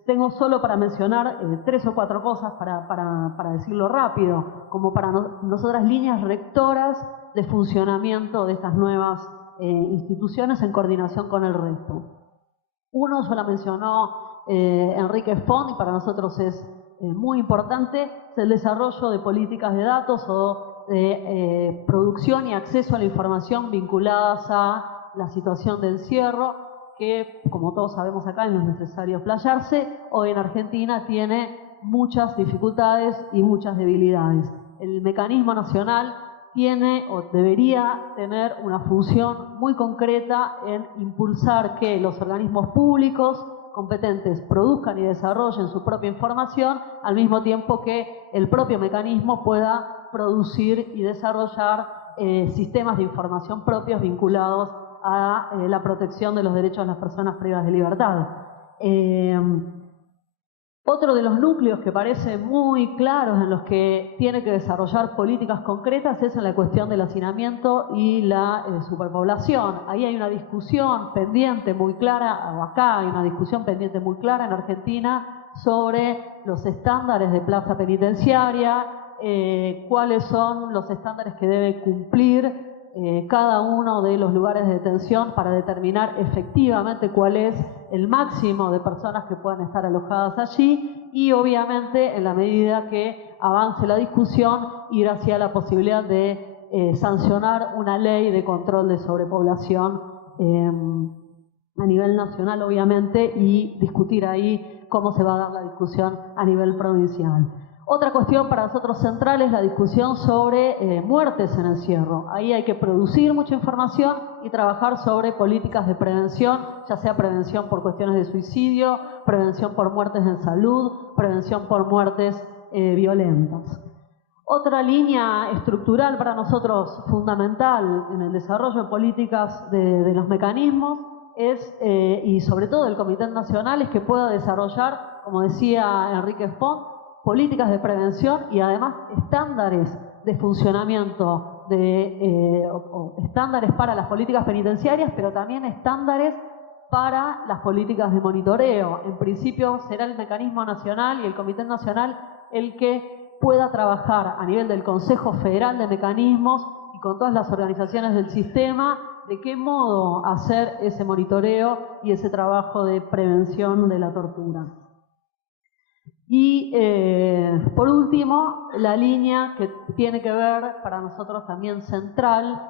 Tengo solo para mencionar 3 o 4 cosas para decirlo rápido, como para nosotras líneas rectoras de funcionamiento de estas nuevas instituciones en coordinación con el resto. Uno, ya la mencionó Enrique Font, y para nosotros es muy importante, es el desarrollo de políticas de datos o de producción y acceso a la información vinculadas a la situación de encierro, que, como todos sabemos acá, no es necesario explayarse, hoy en Argentina tiene muchas dificultades y muchas debilidades. El mecanismo nacional tiene o debería tener una función muy concreta en impulsar que los organismos públicos competentes produzcan y desarrollen su propia información, al mismo tiempo que el propio mecanismo pueda producir y desarrollar sistemas de información propios vinculados a la protección de los derechos de las personas privadas de libertad. Otro de los núcleos que parece muy claros en los que tiene que desarrollar políticas concretas es en la cuestión del hacinamiento y la superpoblación. Ahí hay una discusión pendiente muy clara, o acá hay una discusión pendiente muy clara en Argentina sobre los estándares de plaza penitenciaria, cuáles son los estándares que debe cumplir cada uno de los lugares de detención para determinar efectivamente cuál es el máximo de personas que puedan estar alojadas allí, y obviamente en la medida que avance la discusión ir hacia la posibilidad de sancionar una ley de control de sobrepoblación a nivel nacional, obviamente, y discutir ahí cómo se va a dar la discusión a nivel provincial. Otra cuestión para nosotros central es la discusión sobre muertes en encierro. Ahí hay que producir mucha información y trabajar sobre políticas de prevención, ya sea prevención por cuestiones de suicidio, prevención por muertes en salud, prevención por muertes violentas. Otra línea estructural para nosotros fundamental en el desarrollo de políticas de los mecanismos es, y sobre todo del Comité Nacional, es que pueda desarrollar, como decía Enrique Font, políticas de prevención y además estándares de funcionamiento, estándares para las políticas penitenciarias, pero también estándares para las políticas de monitoreo. En principio será el mecanismo nacional y el Comité Nacional el que pueda trabajar a nivel del Consejo Federal de Mecanismos y con todas las organizaciones del sistema de qué modo hacer ese monitoreo y ese trabajo de prevención de la tortura. Y por último, la línea que tiene que ver para nosotros también central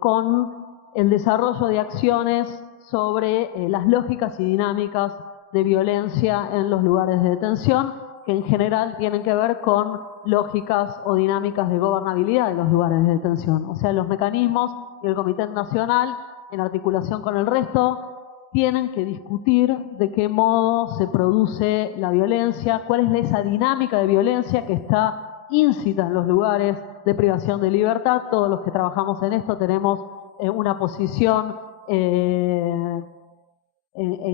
con el desarrollo de acciones sobre las lógicas y dinámicas de violencia en los lugares de detención, que en general tienen que ver con lógicas o dinámicas de gobernabilidad de los lugares de detención. O sea, los mecanismos y el Comité Nacional, en articulación con el resto, tienen que discutir de qué modo se produce la violencia, cuál es esa dinámica de violencia que está íncita en los lugares de privación de libertad. Todos los que trabajamos en esto tenemos una posición, en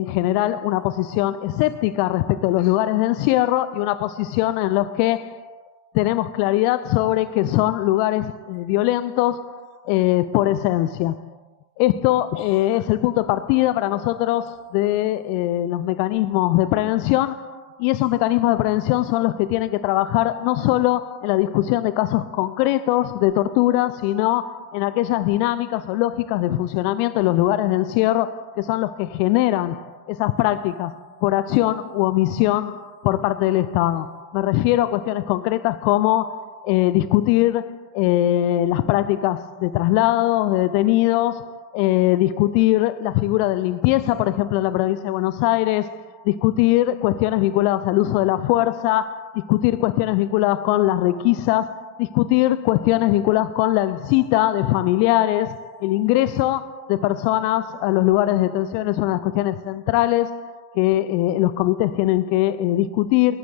general, una posición escéptica respecto a los lugares de encierro y una posición en los que tenemos claridad sobre que son lugares violentos por esencia. Esto es el punto de partida para nosotros de los mecanismos de prevención, y esos mecanismos de prevención son los que tienen que trabajar no solo en la discusión de casos concretos de tortura, sino en aquellas dinámicas o lógicas de funcionamiento de los lugares de encierro que son los que generan esas prácticas por acción u omisión por parte del Estado. Me refiero a cuestiones concretas como discutir las prácticas de traslados de detenidos, discutir la figura de limpieza, por ejemplo, en la provincia de Buenos Aires, discutir cuestiones vinculadas al uso de la fuerza, discutir cuestiones vinculadas con las requisas, discutir cuestiones vinculadas con la visita de familiares, el ingreso de personas a los lugares de detención es una de las cuestiones centrales que los comités tienen que discutir.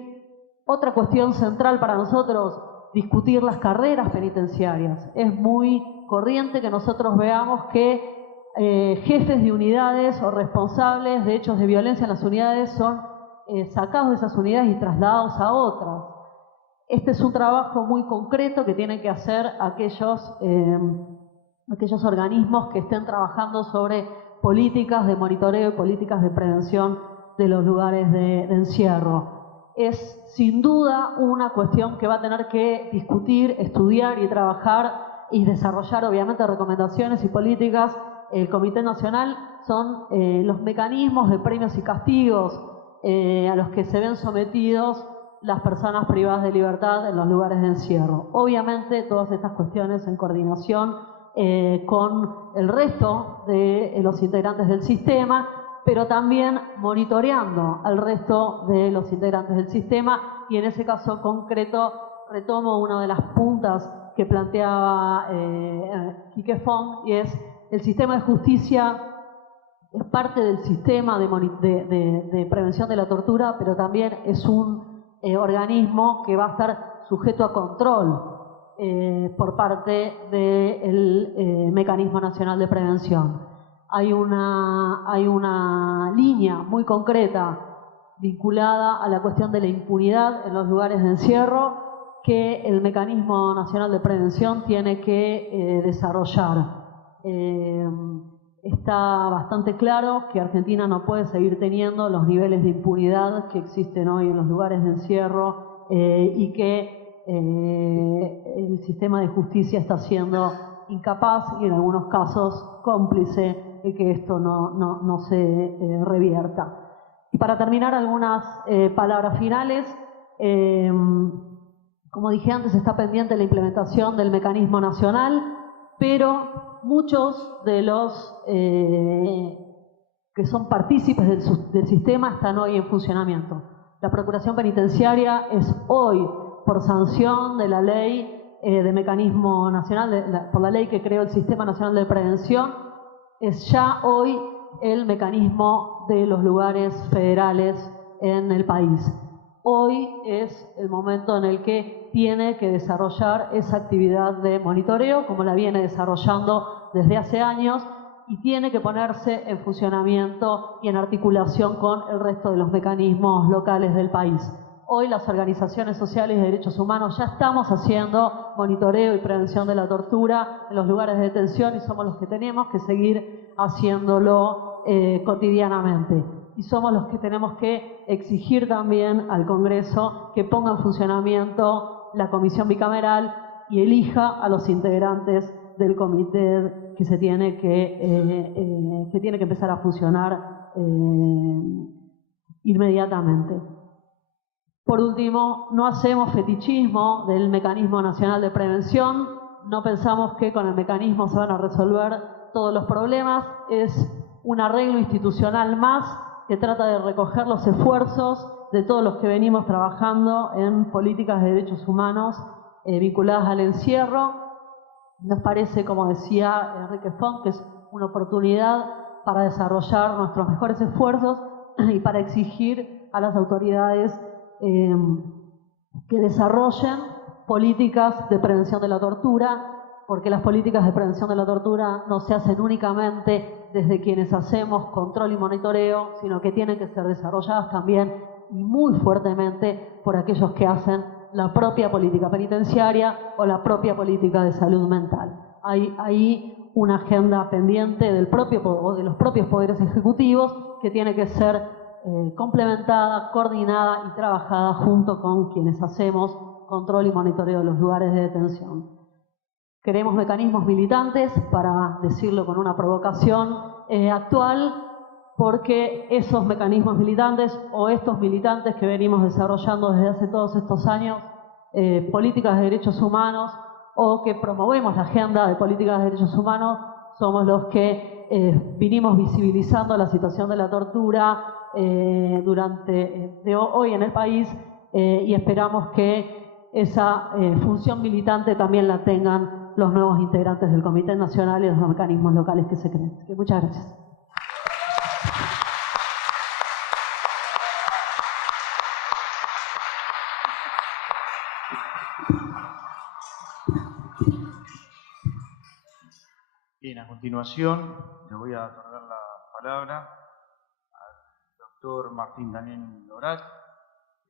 Otra cuestión central para nosotros, discutir las carreras penitenciarias. Es muy corriente que nosotros veamos que jefes de unidades o responsables de hechos de violencia en las unidades son sacados de esas unidades y trasladados a otras. Este es un trabajo muy concreto que tienen que hacer aquellos organismos que estén trabajando sobre políticas de monitoreo y políticas de prevención de los lugares de encierro. Es sin duda una cuestión que va a tener que discutir, estudiar y trabajar y desarrollar obviamente recomendaciones y políticas. El Comité Nacional son los mecanismos de premios y castigos a los que se ven sometidos las personas privadas de libertad en los lugares de encierro. Obviamente todas estas cuestiones en coordinación con el resto de los integrantes del sistema, pero también monitoreando al resto de los integrantes del sistema, y en ese caso concreto retomo una de las puntas que planteaba Quique Font, y es el sistema de justicia es parte del sistema de prevención de la tortura, pero también es un organismo que va a estar sujeto a control por parte del Mecanismo Nacional de Prevención. Hay una línea muy concreta vinculada a la cuestión de la impunidad en los lugares de encierro que el Mecanismo Nacional de Prevención tiene que desarrollar. Está bastante claro que Argentina no puede seguir teniendo los niveles de impunidad que existen hoy en los lugares de encierro y que el sistema de justicia está siendo incapaz y en algunos casos cómplice de que esto no se revierta. Y para terminar, algunas palabras finales. Como dije antes, está pendiente la implementación del mecanismo nacional, pero muchos de los que son partícipes del sistema están hoy en funcionamiento. La Procuración Penitenciaria es hoy, por sanción de la ley de mecanismo nacional, por la ley que creó el Sistema Nacional de Prevención, es ya hoy el mecanismo de los lugares federales en el país. Hoy es el momento en el que tiene que desarrollar esa actividad de monitoreo, como la viene desarrollando desde hace años, y tiene que ponerse en funcionamiento y en articulación con el resto de los mecanismos locales del país. Hoy las organizaciones sociales de derechos humanos ya estamos haciendo monitoreo y prevención de la tortura en los lugares de detención y somos los que tenemos que seguir haciéndolo cotidianamente. Y somos los que tenemos que exigir también al Congreso que ponga en funcionamiento la comisión bicameral y elija a los integrantes del comité que tiene que empezar a funcionar inmediatamente. Por último, no hacemos fetichismo del Mecanismo Nacional de Prevención, no pensamos que con el mecanismo se van a resolver todos los problemas, es un arreglo institucional más que trata de recoger los esfuerzos de todos los que venimos trabajando en políticas de derechos humanos vinculadas al encierro. Nos parece, como decía Enrique Font, que es una oportunidad para desarrollar nuestros mejores esfuerzos y para exigir a las autoridades que desarrollen políticas de prevención de la tortura, porque las políticas de prevención de la tortura no se hacen únicamente desde quienes hacemos control y monitoreo, sino que tienen que ser desarrolladas también y muy fuertemente por aquellos que hacen la propia política penitenciaria o la propia política de salud mental. Hay ahí una agenda pendiente de los propios poderes ejecutivos que tiene que ser complementada, coordinada y trabajada junto con quienes hacemos control y monitoreo de los lugares de detención. Queremos mecanismos militantes, para decirlo con una provocación actual, porque esos mecanismos militantes o estos militantes que venimos desarrollando desde hace todos estos años políticas de derechos humanos o que promovemos la agenda de políticas de derechos humanos, somos los que vinimos visibilizando la situación de la tortura hoy en el país y esperamos que esa función militante también la tengan los nuevos integrantes del Comité Nacional y los mecanismos locales que se creen. Muchas gracias. Bien, a continuación le voy a otorgar la palabra al doctor Martín Daniel Lorat,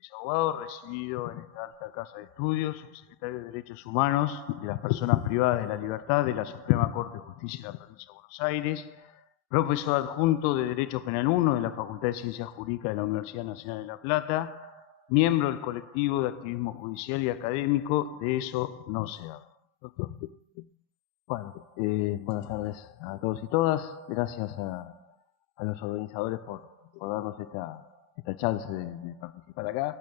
es abogado recibido en esta alta casa de estudios, subsecretario de Derechos Humanos de las Personas Privadas de la Libertad de la Suprema Corte de Justicia de la Provincia de Buenos Aires, profesor adjunto de Derecho Penal 1 de la Facultad de Ciencias Jurídicas de la Universidad Nacional de La Plata, miembro del colectivo de activismo judicial y académico De Eso No Se Habla. Doctor. Bueno, buenas tardes a todos y todas. Gracias a los organizadores por darnos esta chance de participar acá.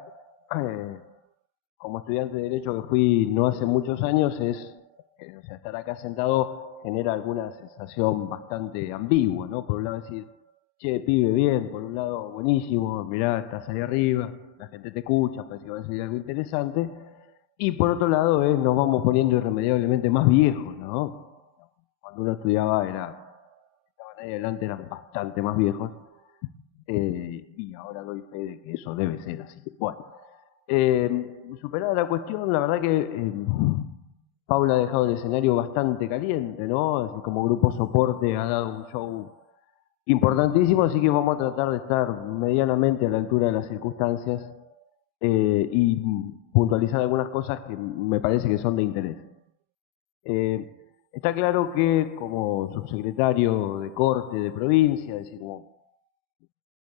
Como estudiante de Derecho que fui no hace muchos años, o sea, estar acá sentado genera alguna sensación bastante ambigua, ¿no? Por un lado decir, che, pibe, bien, por un lado, buenísimo, mirá, estás ahí arriba, la gente te escucha, parece que va a ser algo interesante, y por otro lado nos vamos poniendo irremediablemente más viejos, ¿no? Cuando uno estudiaba estaban ahí adelante, eran bastante más viejos, y ahora doy fe de que eso debe ser así. Bueno, superada la cuestión, la verdad que Paula ha dejado el escenario bastante caliente, ¿no? Así como grupo soporte ha dado un show importantísimo, así que vamos a tratar de estar medianamente a la altura de las circunstancias y puntualizar algunas cosas que me parece que son de interés. Está claro que como subsecretario de Corte de Provincia, es decir, como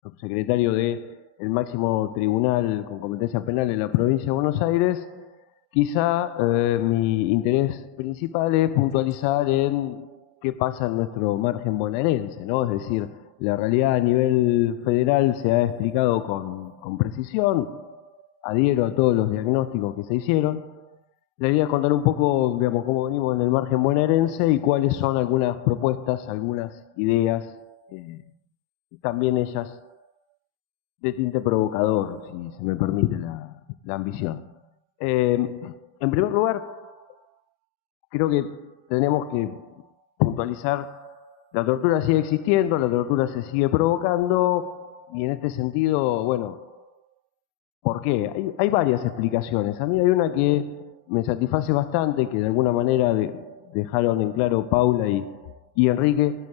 subsecretario del máximo tribunal con competencia penal en la provincia de Buenos Aires, quizá mi interés principal es puntualizar en qué pasa en nuestro margen bonaerense, ¿no? Es decir, la realidad a nivel federal se ha explicado con precisión, adhiero a todos los diagnósticos que se hicieron. La idea es contar un poco, digamos, cómo venimos en el margen bonaerense y cuáles son algunas propuestas, algunas ideas, también ellas de tinte provocador, si se me permite la ambición. En primer lugar, creo que tenemos que puntualizar, la tortura sigue existiendo, la tortura se sigue provocando, y en este sentido, bueno, ¿por qué? Hay varias explicaciones. A mí hay una que me satisface bastante, que de alguna manera dejaron en claro Paula y Enrique,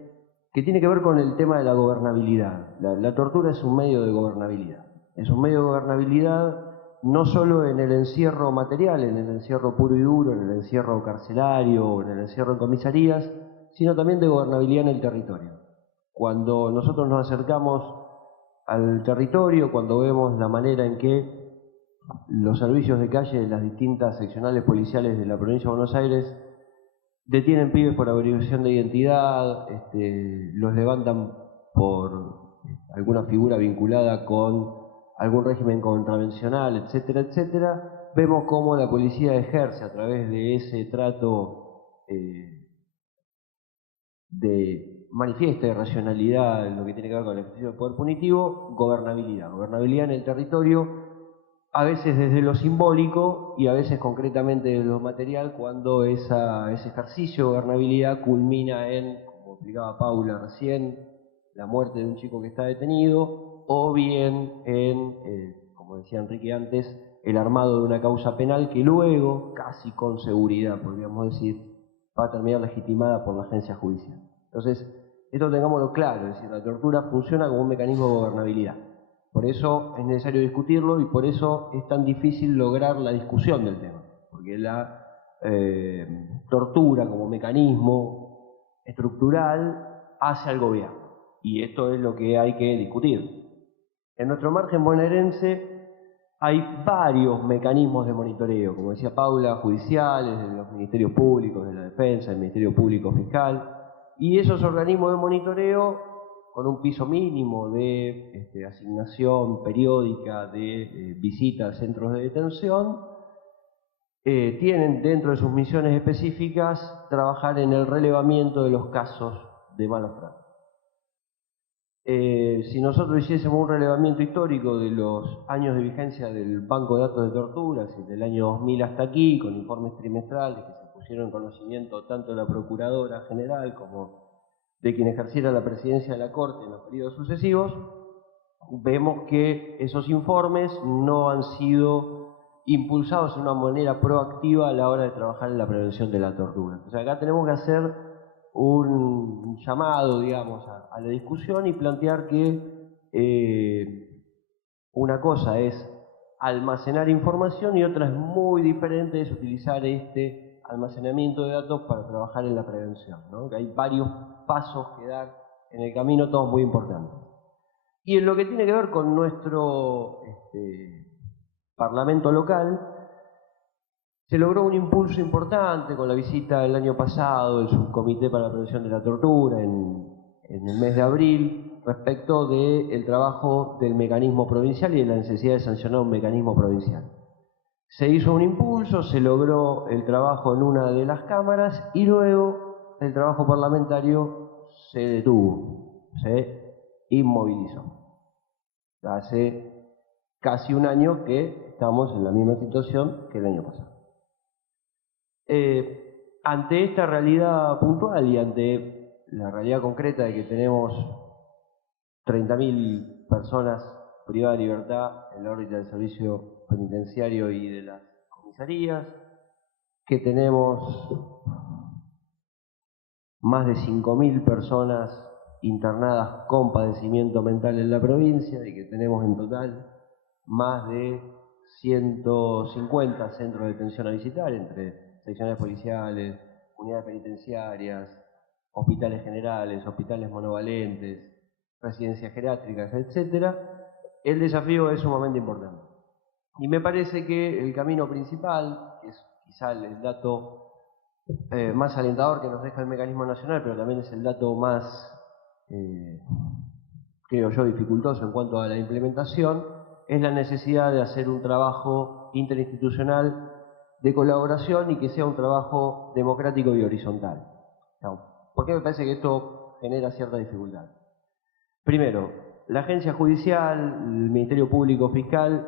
que tiene que ver con el tema de la gobernabilidad. La tortura es un medio de gobernabilidad. Es un medio de gobernabilidad no solo en el encierro material, en el encierro puro y duro, en el encierro carcelario, en el encierro en comisarías, sino también de gobernabilidad en el territorio. Cuando nosotros nos acercamos al territorio, cuando vemos la manera en que los servicios de calle de las distintas seccionales policiales de la provincia de Buenos Aires detienen pibes por averiguación de identidad, los levantan por alguna figura vinculada con algún régimen contravencional, etcétera, etcétera, vemos cómo la policía ejerce a través de ese trato de manifiesta irracionalidad en lo que tiene que ver con el ejercicio del poder punitivo, gobernabilidad en el territorio, a veces desde lo simbólico y a veces concretamente desde lo material, cuando ese ejercicio de gobernabilidad culmina en, como explicaba Paula recién, la muerte de un chico que está detenido, o bien en, como decía Enrique antes, el armado de una causa penal que luego, casi con seguridad, podríamos decir, va a terminar legitimada por la agencia judicial. Entonces, esto tengámoslo claro, es decir, la tortura funciona como un mecanismo de gobernabilidad. Por eso es necesario discutirlo y por eso es tan difícil lograr la discusión del tema, porque la tortura como mecanismo estructural hace al gobierno, y esto es lo que hay que discutir. En nuestro margen bonaerense hay varios mecanismos de monitoreo, como decía Paula, judiciales, de los ministerios públicos, de la defensa, del Ministerio Público Fiscal, y esos organismos de monitoreo, con un piso mínimo de asignación periódica de visita a centros de detención, tienen dentro de sus misiones específicas trabajar en el relevamiento de los casos de malos tratos. Si nosotros hiciésemos un relevamiento histórico de los años de vigencia del Banco de Datos de Torturas, del año 2000 hasta aquí, con informes trimestrales que se pusieron en conocimiento tanto de la Procuradora General como de quien ejerciera la presidencia de la Corte en los periodos sucesivos, vemos que esos informes no han sido impulsados de una manera proactiva a la hora de trabajar en la prevención de la tortura. O sea, acá tenemos que hacer un llamado, digamos, a la discusión y plantear que Una cosa es almacenar información y otra es muy diferente, es utilizar este almacenamiento de datos para trabajar en la prevención, ¿no? Que hay varios pasos que dar en el camino, todos muy importantes. Y en lo que tiene que ver con nuestro parlamento local, se logró un impulso importante con la visita el año pasado del Subcomité para la Prevención de la Tortura en el mes de abril, respecto del trabajo del mecanismo provincial y de la necesidad de sancionar un mecanismo provincial. Se hizo un impulso, se logró el trabajo en una de las cámaras y luego el trabajo parlamentario se detuvo, se inmovilizó. Hace casi un año que estamos en la misma situación que el año pasado. Ante esta realidad puntual y ante la realidad concreta de que tenemos 30.000 personas privadas de libertad en la órbita del servicio penitenciario y de las comisarías, que tenemos más de 5.000 personas internadas con padecimiento mental en la provincia y que tenemos en total más de 150 centros de detención a visitar, entre secciones policiales, unidades penitenciarias, hospitales generales, hospitales monovalentes, residencias geriátricas, etc., el desafío es sumamente importante. Y me parece que el camino principal, que es quizá el dato más alentador que nos deja el mecanismo nacional, pero también es el dato más, creo yo, dificultoso en cuanto a la implementación, es la necesidad de hacer un trabajo interinstitucional de colaboración y que sea un trabajo democrático y horizontal. ¿Por qué me parece que esto genera cierta dificultad? Primero, la agencia judicial, el Ministerio Público Fiscal,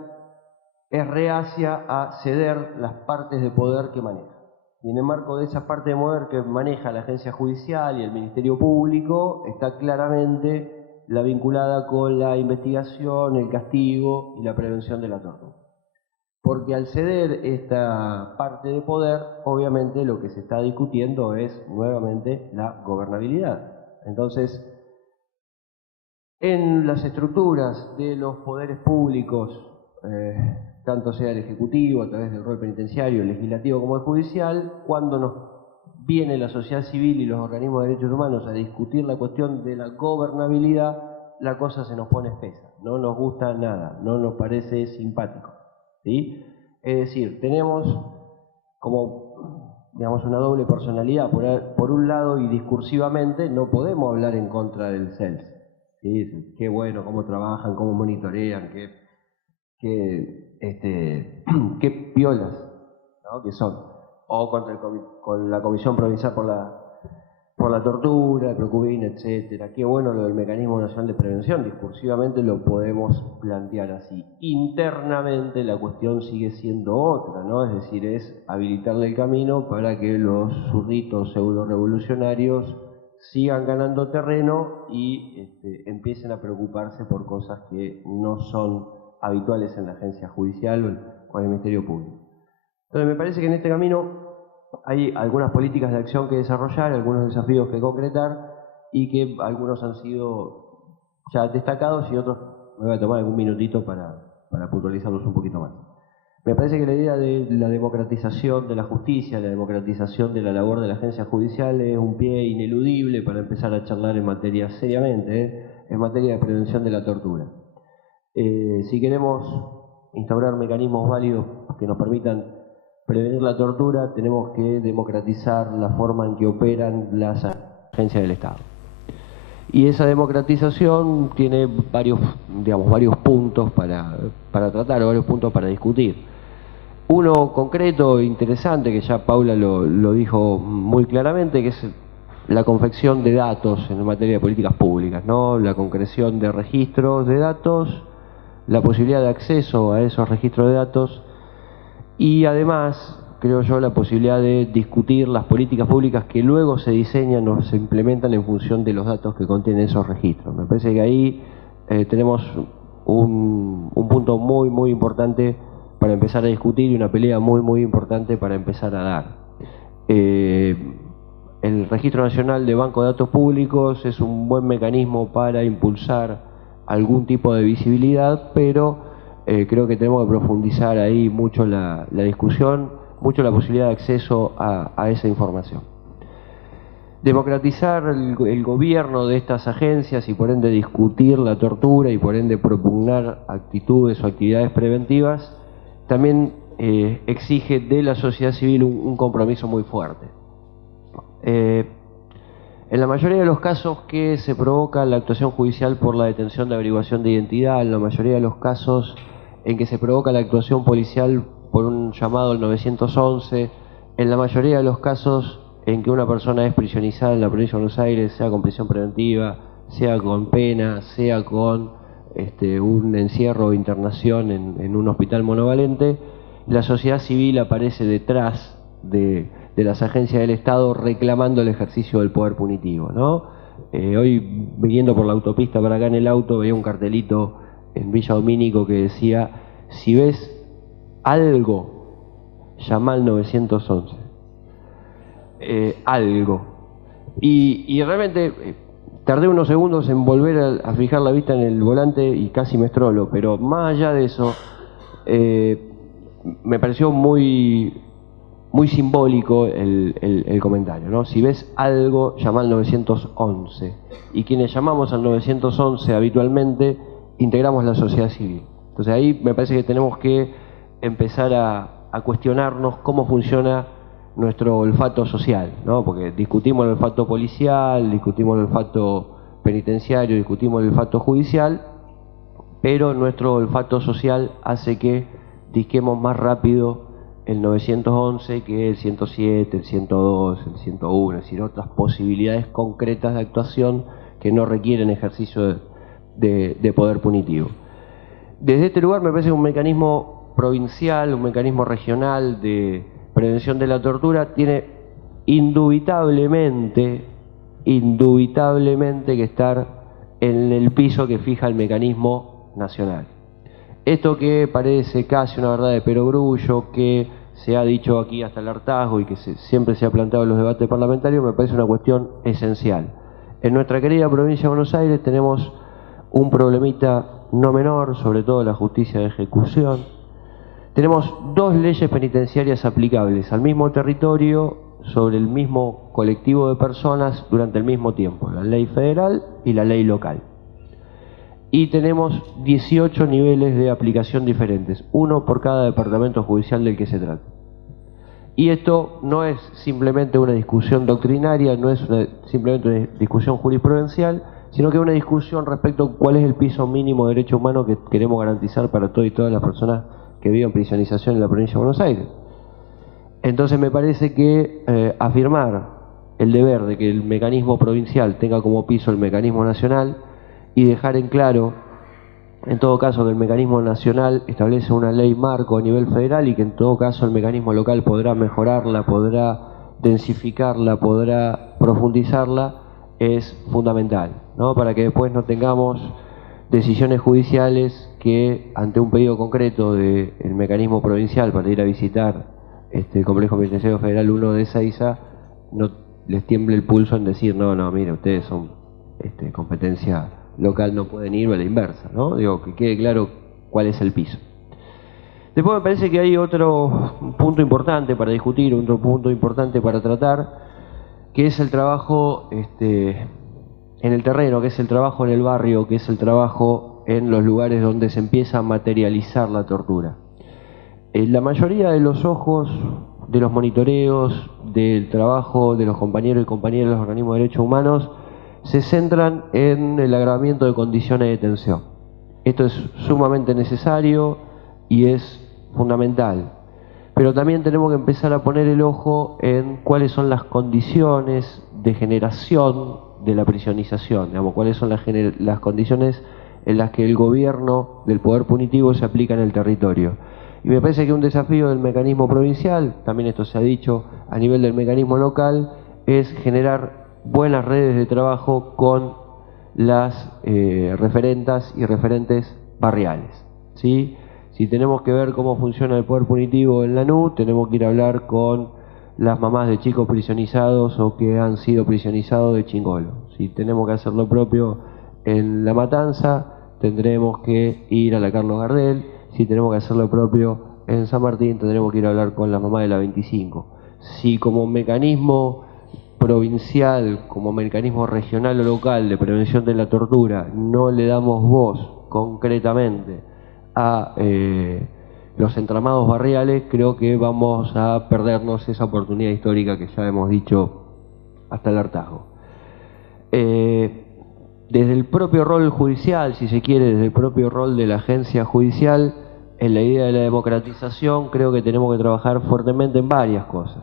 es reacia a ceder las partes de poder que maneja. Y en el marco de esa parte de poder que maneja la agencia judicial y el Ministerio Público, está claramente la vinculada con la investigación, el castigo y la prevención de la tortura. Porque al ceder esta parte de poder, obviamente lo que se está discutiendo es nuevamente la gobernabilidad. Entonces, en las estructuras de los poderes públicos, tanto sea el Ejecutivo, a través del rol penitenciario, el legislativo como el judicial, cuando nos viene la sociedad civil y los organismos de derechos humanos a discutir la cuestión de la gobernabilidad, la cosa se nos pone espesa, no nos gusta nada, no nos parece simpático, ¿sí? Es decir, tenemos como, digamos, una doble personalidad. Por un lado, y discursivamente, no podemos hablar en contra del CELS. ¿Sí? Qué bueno, cómo trabajan, cómo monitorean, qué piolas, ¿no? Que son. O con la Comisión Provincial por la Tortura, Procubín, etcétera. Qué bueno lo del Mecanismo Nacional de Prevención. Discursivamente lo podemos plantear así. Internamente la cuestión sigue siendo otra, ¿no? Es decir, es habilitarle el camino para que los zurritos pseudo-revolucionarios sigan ganando terreno y empiecen a preocuparse por cosas que no son habituales en la agencia judicial o en el Ministerio Público. Entonces me parece que en este camino hay algunas políticas de acción que desarrollar, algunos desafíos que concretar y que algunos han sido ya destacados y otros me voy a tomar algún minutito para puntualizarlos un poquito más. Me parece que la idea de la democratización de la justicia, la democratización de la labor de la agencia judicial es un pie ineludible para empezar a charlar en materia seriamente, en materia de prevención de la tortura. Si queremos instaurar mecanismos válidos que nos permitan prevenir la tortura, tenemos que democratizar la forma en que operan las agencias del Estado. Y esa democratización tiene varios puntos para tratar, varios puntos para discutir. Uno concreto, interesante, que ya Paula lo dijo muy claramente, que es la confección de datos en materia de políticas públicas, ¿no? La concreción de registros de datos, la posibilidad de acceso a esos registros de datos y además, creo yo, la posibilidad de discutir las políticas públicas que luego se diseñan o se implementan en función de los datos que contienen esos registros. Me parece que ahí tenemos un punto muy, muy importante para empezar a discutir y una pelea muy, muy importante para empezar a dar. El Registro Nacional de Banco de Datos Públicos es un buen mecanismo para impulsar algún tipo de visibilidad, pero creo que tenemos que profundizar ahí mucho la discusión, mucho la posibilidad de acceso a esa información. Democratizar el gobierno de estas agencias y por ende discutir la tortura y por ende propugnar actitudes o actividades preventivas también exige de la sociedad civil un compromiso muy fuerte. En la mayoría de los casos que se provoca la actuación judicial por la detención de averiguación de identidad, en la mayoría de los casos en que se provoca la actuación policial por un llamado al 911, en la mayoría de los casos en que una persona es prisionizada en la provincia de Buenos Aires, sea con prisión preventiva, sea con pena, sea con un encierro o internación en un hospital monovalente, la sociedad civil aparece detrás de las agencias del Estado reclamando el ejercicio del poder punitivo, ¿no? Hoy, viniendo por la autopista para acá en el auto, veía un cartelito en Villa Domínico que decía: si ves algo, llama al 911. Algo. Y realmente tardé unos segundos en volver a fijar la vista en el volante y casi me estrolo, pero más allá de eso, me pareció muy simbólico el comentario, ¿no? Si ves algo, llama al 911. Y quienes llamamos al 911 habitualmente integramos la sociedad civil. Entonces ahí me parece que tenemos que empezar a cuestionarnos cómo funciona nuestro olfato social, ¿no? Porque discutimos el olfato policial, discutimos el olfato penitenciario, discutimos el olfato judicial, pero nuestro olfato social hace que disquemos más rápido el 911 que el 107, el 102, el 101, es decir, otras posibilidades concretas de actuación que no requieren ejercicio de poder punitivo. Desde este lugar me parece un mecanismo provincial, un mecanismo regional de prevención de la tortura tiene indubitablemente que estar en el piso que fija el mecanismo nacional. Esto que parece casi una verdad de perogrullo, que se ha dicho aquí hasta el hartazgo y que siempre se ha planteado en los debates parlamentarios, me parece una cuestión esencial. En nuestra querida provincia de Buenos Aires tenemos un problemita no menor, sobre todo la justicia de ejecución. Tenemos dos leyes penitenciarias aplicables al mismo territorio, sobre el mismo colectivo de personas durante el mismo tiempo, la ley federal y la ley local. Y tenemos 18 niveles de aplicación diferentes, uno por cada departamento judicial del que se trata. Y esto no es simplemente una discusión doctrinaria, no es simplemente una discusión jurisprudencial, sino que es una discusión respecto a cuál es el piso mínimo de derecho humano que queremos garantizar para todas y todas las personas que viven prisionización en la provincia de Buenos Aires. Entonces me parece que afirmar el deber de que el mecanismo provincial tenga como piso el mecanismo nacional y dejar en claro, en todo caso, que el mecanismo nacional establece una ley marco a nivel federal y que en todo caso el mecanismo local podrá mejorarla, podrá densificarla, podrá profundizarla, es fundamental, ¿no? Para que después no tengamos decisiones judiciales que, ante un pedido concreto del mecanismo provincial para ir a visitar el Complejo Penitenciario Federal 1 de Ezeiza, no les tiemble el pulso en decir, no, mire, ustedes son competencia local, no pueden ir, o a la inversa, ¿no? Digo, que quede claro cuál es el piso. Después me parece que hay otro punto importante para discutir, otro punto importante para tratar, que es el trabajo en el terreno, que es el trabajo en el barrio, que es el trabajo en los lugares donde se empieza a materializar la tortura. La mayoría de los ojos, de los monitoreos, del trabajo de los compañeros y compañeras de los organismos de derechos humanos, se centran en el agravamiento de condiciones de detención. Esto es sumamente necesario y es fundamental. Pero también tenemos que empezar a poner el ojo en cuáles son las condiciones de generación de la prisionización, digamos, cuáles son las condiciones en las que el gobierno del poder punitivo se aplica en el territorio. Y me parece que un desafío del mecanismo provincial, también esto se ha dicho a nivel del mecanismo local, es generar buenas redes de trabajo con las referentas y referentes barriales, ¿sí? Si tenemos que ver cómo funciona el poder punitivo en Lanús, tenemos que ir a hablar con las mamás de chicos prisionizados o que han sido prisionizados de Chingolo. Si tenemos que hacer lo propio en La Matanza, tendremos que ir a la Carlos Gardel. si tenemos que hacer lo propio en San Martín, tendremos que ir a hablar con la mamá de la 25. Si como mecanismo provincial, como mecanismo regional o local de prevención de la tortura, no le damos voz concretamente a los entramados barriales, creo que vamos a perdernos esa oportunidad histórica que ya hemos dicho hasta el hartazgo. Desde el propio rol judicial, si se quiere, desde el propio rol de la agencia judicial, en la idea de la democratización, creo que tenemos que trabajar fuertemente en varias cosas.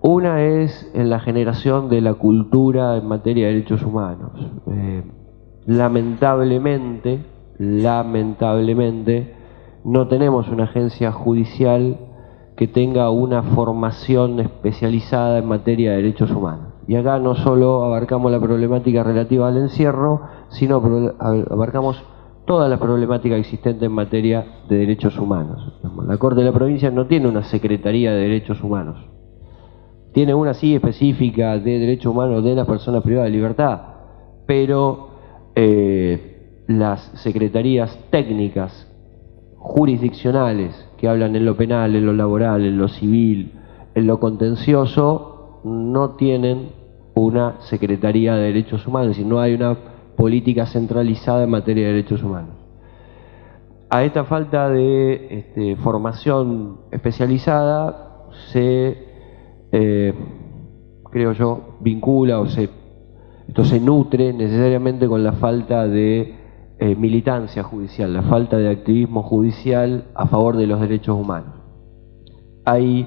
Una es en la generación de la cultura en materia de derechos humanos. Lamentablemente, no tenemos una agencia judicial que tenga una formación especializada en materia de derechos humanos. Y acá no solo abarcamos la problemática relativa al encierro, sino abarcamos toda la problemática existente en materia de derechos humanos. La Corte de la Provincia no tiene una Secretaría de Derechos Humanos. Tiene una sí específica de derechos humanos de las personas privadas de libertad, pero las secretarías técnicas, jurisdiccionales, que hablan en lo penal, en lo laboral, en lo civil, en lo contencioso, no tienen una Secretaría de Derechos Humanos, es decir, no hay una política centralizada en materia de derechos humanos. A esta falta de formación especializada se, creo yo, vincula esto se nutre necesariamente con la falta de militancia judicial, la falta de activismo judicial a favor de los derechos humanos. Hay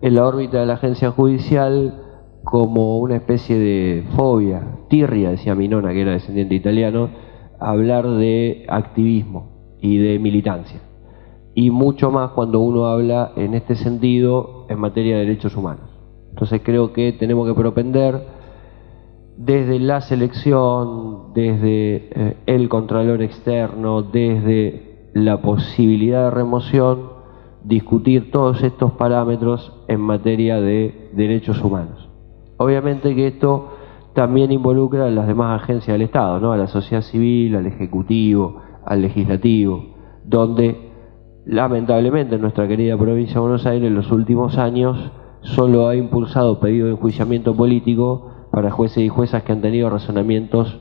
en la órbita de la agencia judicial como una especie de fobia, tirria, decía mi nona, que era descendiente italiano, hablar de activismo y de militancia. Y mucho más cuando uno habla en este sentido en materia de derechos humanos. Entonces creo que tenemos que propender desde la selección, desde el contralor externo, desde la posibilidad de remoción, discutir todos estos parámetros en materia de derechos humanos. Obviamente que esto también involucra a las demás agencias del Estado, ¿no? A la sociedad civil, al Ejecutivo, al Legislativo, donde lamentablemente en nuestra querida provincia de Buenos Aires en los últimos años solo ha impulsado pedido de enjuiciamiento político para jueces y juezas que han tenido razonamientos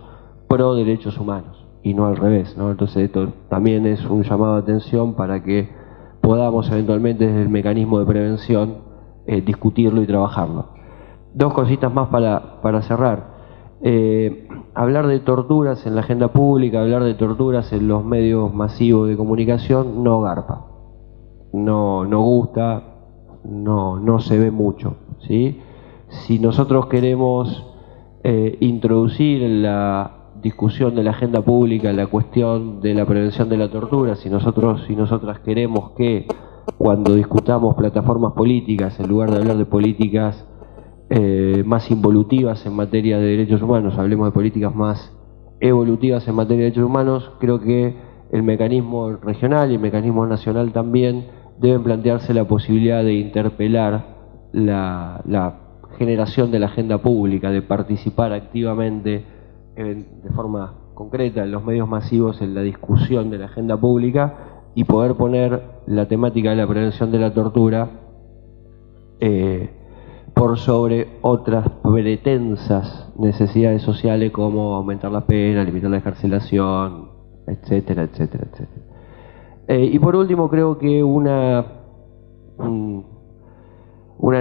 pro derechos humanos y no al revés, ¿no? Entonces esto también es un llamado de atención para que podamos eventualmente desde el mecanismo de prevención discutirlo y trabajarlo. Dos cositas más para cerrar. Hablar de torturas en la agenda pública, hablar de torturas en los medios masivos de comunicación no garpa, no gusta, no se ve mucho, ¿sí? Si nosotros queremos introducir en la discusión de la agenda pública la cuestión de la prevención de la tortura, si nosotros y nosotras queremos que cuando discutamos plataformas políticas, en lugar de hablar de políticas más involutivas en materia de derechos humanos, hablemos de políticas más evolutivas en materia de derechos humanos, creo que el mecanismo regional y el mecanismo nacional también deben plantearse la posibilidad de interpelar la generación de la agenda pública, de participar activamente de forma concreta en los medios masivos en la discusión de la agenda pública y poder poner la temática de la prevención de la tortura por sobre otras pretensas necesidades sociales como aumentar la pena, limitar la excarcelación, etcétera, etcétera, etcétera. Y por último, creo que una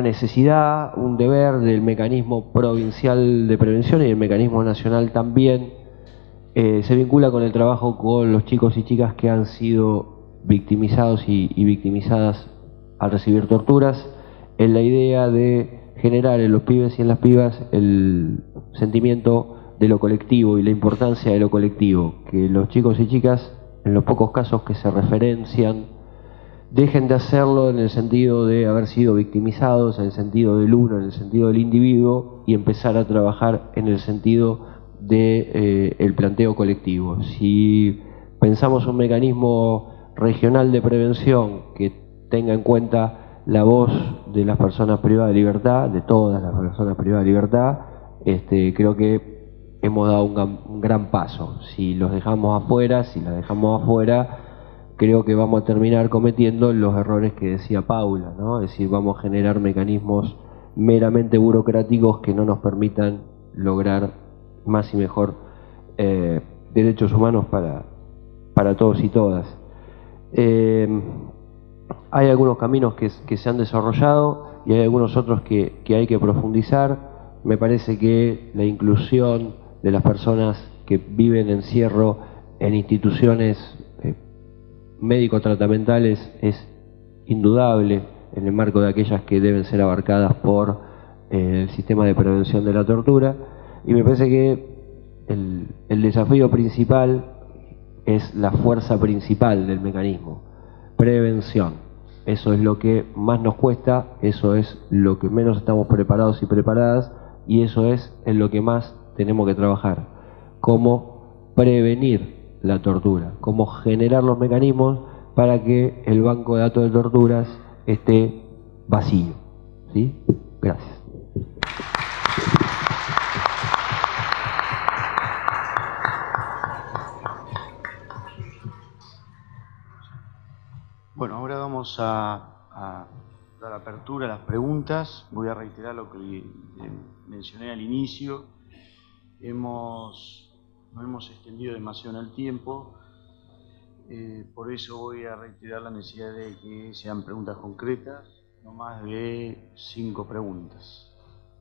necesidad, un deber del mecanismo provincial de prevención y el mecanismo nacional también se vincula con el trabajo con los chicos y chicas que han sido victimizados y victimizadas al recibir torturas, en la idea de generar en los pibes y en las pibas el sentimiento de lo colectivo y la importancia de lo colectivo, que los chicos y chicas, en los pocos casos que se referencian, dejen de hacerlo en el sentido de haber sido victimizados, en el sentido del uno, en el sentido del individuo, y empezar a trabajar en el sentido de el planteo colectivo. Si pensamos un mecanismo regional de prevención que tenga en cuenta la voz de las personas privadas de libertad, de todas las personas privadas de libertad, creo que hemos dado un gran paso. Si los dejamos afuera, creo que vamos a terminar cometiendo los errores que decía Paula, ¿no? Es decir, vamos a generar mecanismos meramente burocráticos que no nos permitan lograr más y mejor derechos humanos para todos y todas. Hay algunos caminos que se han desarrollado y hay algunos otros que hay que profundizar. Me parece que la inclusión de las personas que viven encierro en instituciones médico-tratamentales es indudable en el marco de aquellas que deben ser abarcadas por el sistema de prevención de la tortura, y me parece que el desafío principal es la fuerza principal del mecanismo: prevención. Eso es lo que más nos cuesta, eso es lo que menos estamos preparados y preparadas, y eso es en lo que más tenemos que trabajar: cómo prevenir la tortura, cómo generar los mecanismos para que el banco de datos de torturas esté vacío. ¿Sí? Gracias. Bueno, ahora vamos a dar apertura a las preguntas. Voy a reiterar lo que mencioné al inicio. No hemos extendido demasiado en el tiempo. Por eso voy a reiterar la necesidad de que sean preguntas concretas, no más de 5 preguntas.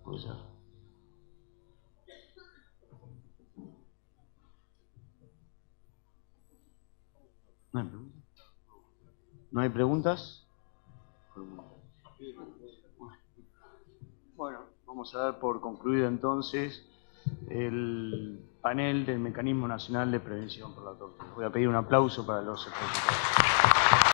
¿Puede ser? ¿No hay preguntas? ¿No hay preguntas? Bueno, vamos a dar por concluido entonces el panel del Mecanismo Nacional de Prevención por la Tortura. Voy a pedir un aplauso para los expositores.